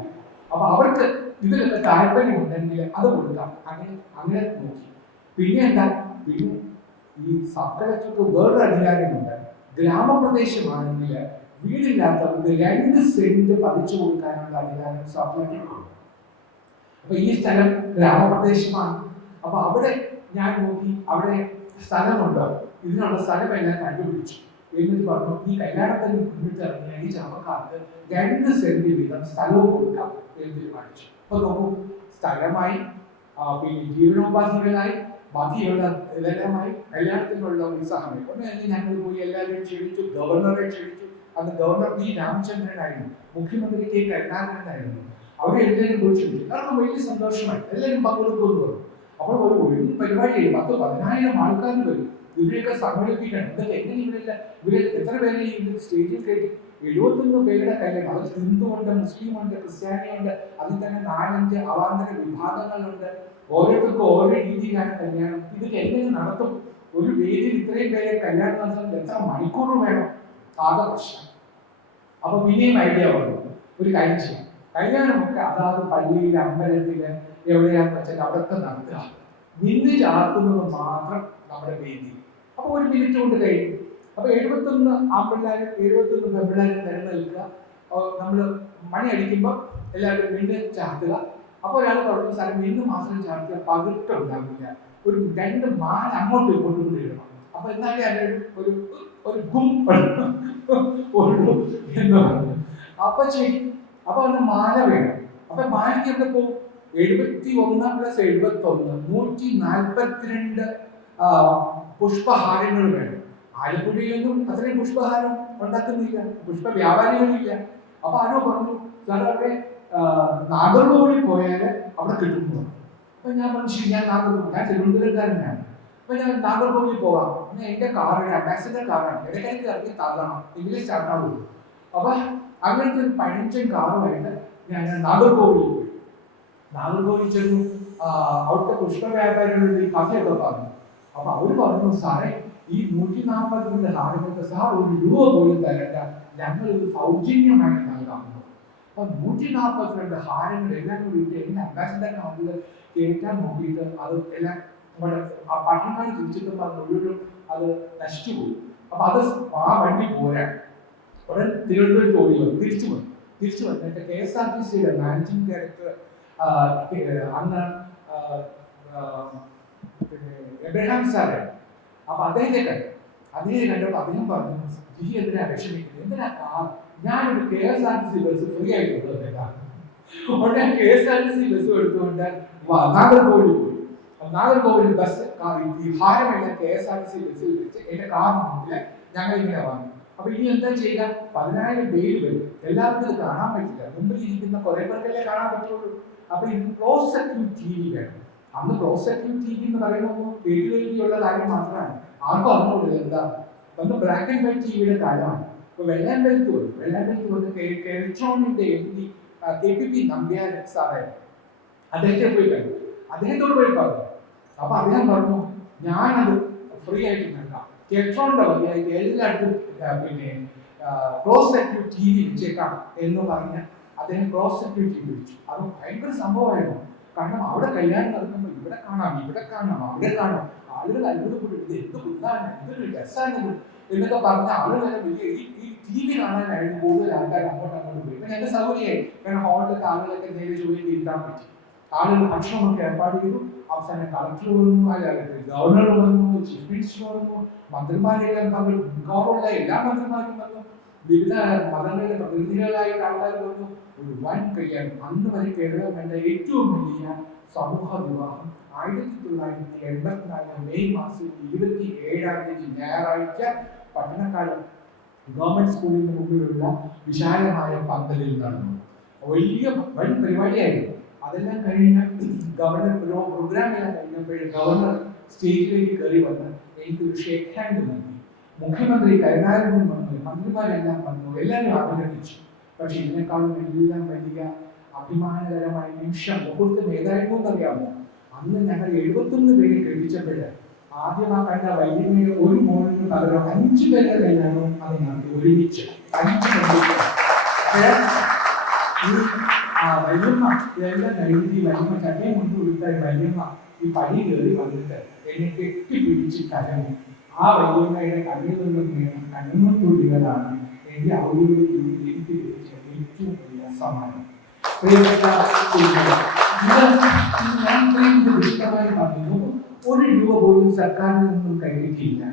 അപ്പൊ അവർക്ക് ഇതിലൊക്കെ താല്പര്യമുണ്ടെങ്കിൽ അത് കൊടുക്കാം. അങ്ങനെ നോക്കി. പിന്നെ എന്താ, പിന്നെ ഈ സബ് കളക്ടർക്ക് വേറൊരു അധികാരമുണ്ട്. ഗ്രാമപ്രദേശമാണെങ്കിൽ വീടില്ലാത്തവർക്ക് 2 സെന്റ് പതിച്ചു കൊടുക്കാനുള്ള അധികാരം സബ് കളക്ടർക്കുണ്ട്. അപ്പൊ ഈ സ്ഥലം ഗ്രാമപ്രദേശമാണ്. അപ്പൊ അവിടെ ഞാൻ നോക്കി, അവിടെ സ്ഥലമുണ്ടോ, ഇതിനുള്ള സ്ഥലമെല്ലാം കണ്ടുപിടിച്ചു. എന്നിട്ട് പറഞ്ഞു, ഈ കല്യാണത്തിന് മുന്നിട്ട് ഇറങ്ങിയ ഈ ചാമക്കാർക്ക് 2 സെന്റ് വീതം സ്ഥലവും കൊടുക്കാം എന്ന് തീരുമാനിച്ചു. അപ്പൊ നോക്കൂ, സ്ഥലമായി, പിന്നെ ജീവനോപാധികളായി, ബാക്കിയുള്ള ഇതെല്ലാമായി കല്യാണത്തിനുള്ള ഉത്സാഹമായി. ഉടനെ ഞങ്ങൾ പോയി എല്ലാവരെയും ക്ഷണിച്ചു, ഗവർണറെ ക്ഷണിച്ചു. അത് ഗവർണർ P. രാമചന്ദ്രനായിരുന്നു, മുഖ്യമന്ത്രി K. കരുണാകരനായിരുന്നു. അവരെല്ലാവരും പോയി ക്ഷണിച്ചു. അവർക്ക് വലിയ സന്തോഷമായി, എല്ലാവരും പങ്കെടുക്കുമെന്ന് പറഞ്ഞു. അപ്പോൾ ഒരു പരിപാടി 10,000-10,000 ആൾക്കാർ വരും, ഇവരെയൊക്കെ സമ്മേളിപ്പിക്കണം. ഇതൊക്കെ എങ്ങനെ ഇവരെ എത്ര പേരെ ഈ സ്റ്റേജിൽ കയറ്റി? 71 പേരുടെ കല്യാണം. അത് ഹിന്ദുവുണ്ട്, മുസ്ലിമുണ്ട്, ക്രിസ്ത്യാനിയുണ്ട്, അതിൽ തന്നെ 4-5 അവാന്തര വിഭാഗങ്ങളുണ്ട്. ഓരോരുത്തർക്കും ഓരോ രീതിയിലാണ് കല്യാണം. ഇതൊക്കെ എങ്ങനെ നടത്തും? ഒരു വേദിയിൽ ഇത്രയും പേരെ കല്യാണം നടത്തുന്നത് എത്ര മണിക്കൂർ വേണം? ആകെ പ്രശ്നം. അപ്പൊ പിന്നെയും ഐഡിയ വന്നു, ഒരു കാര്യം ചെയ്യാം, കല്യാണമൊക്കെ അതാത് പള്ളിയിൽ, അമ്പലത്തില്, എവിടെയാന്ന് വെച്ചാൽ അവിടൊക്കെ നടത്തുക, നിന്ന് ചാർത്തുന്നത് മാത്രം നമ്മുടെ വേദി. അപ്പൊ 1 മിനിറ്റ് കൊണ്ട് കഴിയും. അപ്പൊ 71 ആമ്പിള്ളേരും 71 പെൺപിള്ളേരും നിലനിൽക്കുക. നമ്മൾ മണി അടിക്കുമ്പോൾ എല്ലാവരും വീണ്ടും ചാർത്തുക. അപ്പോൾ ഒരാൾ പറഞ്ഞു സാറേ വീണ്ടും മാസം ചാർത്തുക പകിട്ടുണ്ടാവില്ല, ഒരു 2 മാല അങ്ങോട്ടും ഇങ്ങോട്ടും കൂടി ഇടണം. അപ്പൊ എന്നാലേ അതിന് ഒരു ഗും ഉള്ളൂ എന്ന് പറഞ്ഞു. അപ്പൊ ശരി, അപ്പൊ അവന് മാല വേണം. അപ്പൊ മാലയ്ക്ക് എന്താ പോകും? 71 + 71 142 പുഷ്പഹാരങ്ങൾ വേണം. ആലപ്പുഴയിലൊന്നും അത്രയും പുഷ്പഹാരം ഉണ്ടാക്കുന്നില്ല, പുഷ്പ വ്യാപാരികളില്ല. അപ്പൊ ആരോ പറഞ്ഞു സാർ അവിടെ നാഗർകോവിലിൽ പോയാൽ അവിടെ കിട്ടുന്നു. അപ്പൊ ഞാൻ പറഞ്ഞു ഞാൻ ഞാൻ തിരുവനന്തപുരക്കാരനാണ്, അപ്പൊ ഞാൻ നാഗർകോവിലിൽ പോകാം. പിന്നെ എന്റെ കാറാണ്, അംബാസിഡർ കാറാണ്, ഇടയ്ക്കിടയ്ക്ക് ഇറങ്ങി തള്ളണം, എങ്കിലേ സ്റ്റാർട്ടാവുള്ളൂ. അപ്പൊ അങ്ങനത്തെ ഒരു പഴഞ്ചൻ കാറുമായിട്ട് ഞാൻ നാഗർകോവിലിൽ പോയി. നാഗർകോവിൽ ചെന്നു, അവിടുത്തെ പുഷ്പ വ്യാപാരികളുടെ ഈ കഥയൊക്കെ പറഞ്ഞു. അപ്പൊ അവര് പറഞ്ഞു സാറേ ഈ 142 ഹാരങ്ങൾക്ക് സാർ 1 രൂപ പോലും തരണ്ട, ഞങ്ങൾ ഇത് സൗജന്യമായി നൽകാമോ. അപ്പൊ 142 ഹാരങ്ങൾ എല്ലാം കൂടി എന്റെ അംബാസിഡർ കാറിൽ കയറ്റാൻ നോക്കിയിട്ട് അത് എല്ലാം നമ്മുടെ ആ പട്ടണക്കാർ തിരിച്ചെത്തുമ്പോൾ അത് മുഴുവനും അത് നശിച്ചുപോയി. അപ്പൊ അത് ആ വണ്ടി പോരാ, ഉടൻ തിരുവനന്തപുരത്ത് ഓടി വന്നു. തിരിച്ചു വന്നിട്ട് KSRTCയുടെ മാനേജിംഗ് ഡയറക്ടർ അന്ന് എബ്രഹാം സാറാണ്. അപ്പൊ അദ്ദേഹത്തെ കണ്ടപ്പോൾ അദ്ദേഹം പറഞ്ഞു ഈ എന്തിനാ വിഷമിക്കുന്നത്, എന്തിനാ കാർ, ഞാനൊരു KSRTC ബസ് ഫ്രീ ആയിട്ട് കൊടുത്തേക്കാം. ഉടനെ KSRTC ബസ് എടുത്തുകൊണ്ട് നാഗർകോവിലിൽ പോയി. നാഗർകോവിൽ ബസ് ഈ ഭാരമെല്ലാം KSRTC ബസ്സിൽ വെച്ച് എന്റെ കാർ മുന്നിൽ ഞങ്ങൾ ഇങ്ങനെ വന്നു. അപ്പൊ ഇനി എന്താ ചെയ്യുക? 10,000 പേര് വരും, എല്ലാവർക്കും ഇത് കാണാൻ പറ്റില്ല, മുമ്പിൽ ഇരിക്കുന്ന കുറെ പേർക്കല്ലേ കാണാൻ പറ്റുള്ളൂ. അപ്പൊ ഇത് ക്ലോസ് സർക്യൂട്ട് TV വേണം. അന്ന് ക്ലോസ് സർക്യൂട്ട് TV എന്ന് പറയുമ്പോൾ വീട്ടിലുള്ള കാര്യം മാത്രമാണ്, ആർക്കും അറിഞ്ഞുകൂടില്ല എന്താ. അന്ന് ബ്ലാക്ക് ആൻഡ് വൈറ്റ് TVയുടെ കാലമാണ്. ഇപ്പൊ വെള്ളാമ്പലത്ത് വന്ന് കെൽട്രോണിന്റെ MD KPP നമ്പ്യാർ സാറായിരുന്നു. അദ്ദേഹത്തെ പോയി കണ്ടു, അദ്ദേഹത്തോട് പോയി പറഞ്ഞു. അപ്പൊ അദ്ദേഹം പറഞ്ഞു ഞാനത് ഫ്രീ ആയിട്ട് നൽകാം, കെൽട്രോണിന്റെ വകയായിട്ട് എല്ലായിടത്തും പിന്നെ ക്ലോസ് സർക്യൂട്ട് TV വെച്ചേക്കാം എന്ന് പറഞ്ഞ് അദ്ദേഹം ക്ലോസ് സർക്യൂട്ട് TV വെച്ചു. അത് ഭയങ്കര സംഭവമായിരുന്നു. കാരണം അവിടെ കല്യാണം നടക്കുമ്പോൾ ഇവിടെ കാണാം, അവിടെ കാണാം, ആളുകൾ അത്ഭുതപ്പെട്ടു, ഇത് എന്ത് കുന്നാണ്, എന്തൊരു രസമാണ് എന്നൊക്കെ പറഞ്ഞ ആളുകൾ വലിയ ഈ TV കാണാനായിരുന്നു കൂടുതൽ ആൾക്കാർ അങ്ങോട്ട് പോയി. ഇപ്പൊ ഞങ്ങൾക്ക് സൗകര്യമായി, കാരണം ഹോളിലൊക്കെ ആളുകളൊക്കെ നേരെ ജോലിയിൽ ഇരുത്താൻ പറ്റി. ആളുകൾ ഭക്ഷണമൊക്കെ ഏർപ്പാട് ചെയ്തു. അവസാനം കളക്ടർ വന്നു, ഗവർണർ വന്നു, ചീഫ് മിനിസ്റ്റർ വന്നു, മന്ത്രിമാരെല്ലാം മിക്കവാറുള്ള എല്ലാ മന്ത്രിമാരും വന്നു, വിവിധ മതങ്ങളുടെ പ്രതിനിധികളായിട്ട് ആൾക്കാർ വന്നു. ഒരു വൻ കല്യാണം. അന്ന് വരെ കേരളം കണ്ട ഏറ്റവും വലിയ സമൂഹ വിവാഹം 1984 മെയ് മാസം 27-ാം തീയതി ഞായറാഴ്ച പട്ടണക്കാട് ഗവൺമെന്റ് സ്കൂളിന് മുമ്പിലുള്ള വിശാലമായ പന്തലിൽ നടന്നു. വൻ പരിപാടിയായിരുന്നു. അതെല്ലാം കഴിഞ്ഞ ഗവർണർ പ്രോഗ്രാമെല്ലാം കഴിഞ്ഞപ്പോഴും ഗവർണർ സ്റ്റേജിലേക്ക് കയറി വന്ന് എനിക്കൊരു ഷേക്ക് ഹാൻഡ് നൽകി. മുഖ്യമന്ത്രി കരുണാകരൻ വന്നു, മന്ത്രിമാരെല്ലാം വന്നു, എല്ലാവരും അഭിനന്ദിച്ചു. പക്ഷെ ഇതിനേക്കാളും എല്ലാം വലിയ അഭിമാനകരമായ നിമിഷം മുഹൂർത്തം ഏതായിരുന്നു എന്നറിയാമോ? അന്ന് ഞങ്ങൾ 71 പേരെ കെട്ടിച്ചപ്പോഴ് ആദ്യം ആ കണ്ട വൈദ്യുതിയുടെ ഒരു മോളിന് പകരം 5 പേരുടെ കല്യാണവും അത് നടത്തി ഒരുമിച്ച് 5 വല്യമ്മ ഇതെല്ലാം കഴിഞ്ഞിട്ട് ഈ വല്യമ്മ ചട്ടയും കൊണ്ട് കൊടുത്ത വല്യമ്മ ഈ പടി കയറി വന്നിട്ട് എന്നെ കെട്ടിപ്പിടിച്ച് കരഞ്ഞു. ആ വല്യമ്മയുടെ കണ്ണിൽ നിന്നും വേണം കണ്ണുകൊണ്ടുള്ളതാണ് എന്റെ ഔദ്യോഗിക ജീവിതത്തിൽ എനിക്ക് ലഭിച്ച ഏറ്റവും വലിയ സമ്മാനം. ഞാൻ പറഞ്ഞു, 1 രൂപ പോലും സർക്കാരിൽ നിന്നും കൈവരിക്കില്ല,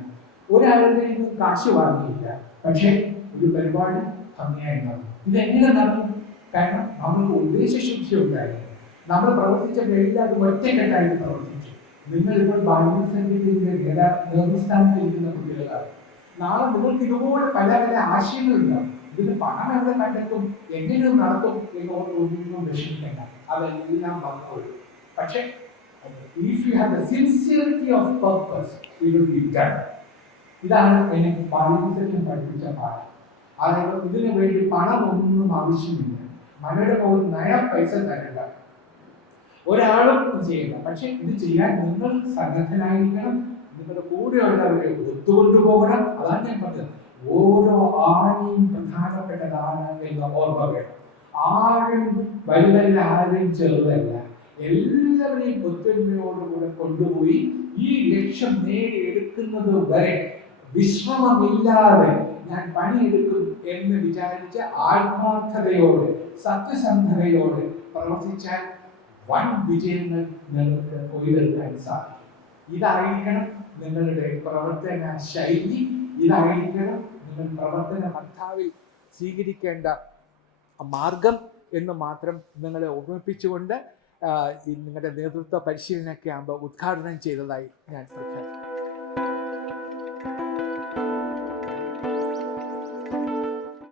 ഒരാളുടെ നിന്നും കാശ് വാങ്ങിയില്ല, പക്ഷെ ഒരു പരിപാടി ഭംഗിയായി നടന്നു. ഇതെങ്ങനെ നടന്നു? കാരണം നമുക്ക് ഉദ്ദേശശുദ്ധി ഉണ്ടായിരുന്നു. നമ്മൾ പ്രവർത്തിച്ചപ്പോഴെല്ലാം അത് ഒറ്റക്കെട്ടായിട്ട് പ്രവർത്തിച്ചു. നിങ്ങൾ ഇപ്പോൾ ബാല്യസംഗീതത്തിന്റെ നേതൃസ്ഥാനത്തിരിക്കുന്ന കുട്ടികളാണ്. നാളെ നിങ്ങൾക്ക് ഇതുപോലെ പല പല ആശയങ്ങളുണ്ടാവും. ഇതിന് പണം എവിടെ കണ്ടെത്തും, എങ്ങനെ നടത്തും എന്നൊന്നും വിഷമിക്കേണ്ട, അതെല്ലാം വന്നോളൂ. പക്ഷെ if you have the sincerity of purpose, it will be done. ഇതാണ് എനിക്ക് ബാല്യസംഗീതം പഠിപ്പിച്ച പാഠം. അതായത് ഇതിനു വേണ്ടി പണം ഒന്നും ആവശ്യമില്ല, മനയുടെ ഒരു നയ പൈസ തരണ്ട, ഒരാളും ചെയ്യണ്ട. പക്ഷെ ഇത് ചെയ്യാൻ നിങ്ങൾ സന്നദ്ധനായിരിക്കണം, നിങ്ങളുടെ കൂടെയുള്ളവരെ ഒത്തുകൊണ്ടുപോകണം. അതാണ് ഞാൻ പറഞ്ഞത്, ഓരോ ആരെയും പ്രധാനപ്പെട്ടതാണ് എന്ന് ഓർമ്മ വേണം. ആരും വലുതല്ല, ആരും ചെറുതല്ല, എല്ലാവരെയും ഒത്തൊരുമയോടുകൂടെ കൊണ്ടുപോയി ഈ ലക്ഷ്യം നേടിയെടുക്കുന്നത് വരെ വിശ്രമമില്ലാതെ ഞാൻ പണിയെടുക്കും എന്ന് വിചാരിച്ച് ആത്മാർത്ഥതയോടെ സത്യസന്ധതയോടെ പ്രവർത്തിച്ചാൽ വൻ വിജയങ്ങൾ നിങ്ങൾക്ക് കൊയ്തെടുക്കാൻ സാധിക്കും. ഇതായിരിക്കണം നിങ്ങളുടെ പ്രവർത്തന ശൈലി, ഇതായിരിക്കണം നിങ്ങൾ പ്രവർത്തന മദ്ധാവിൽ സ്വീകരിക്കേണ്ട മാർഗം എന്ന് മാത്രം നിങ്ങളെ ഓർമ്മിപ്പിച്ചുകൊണ്ട് നിങ്ങളുടെ നേതൃത്വ പരിശീലന ക്യാമ്പ് ഉദ്ഘാടനം ചെയ്തതായി ഞാൻ പ്രഖ്യാപിക്കുന്നു.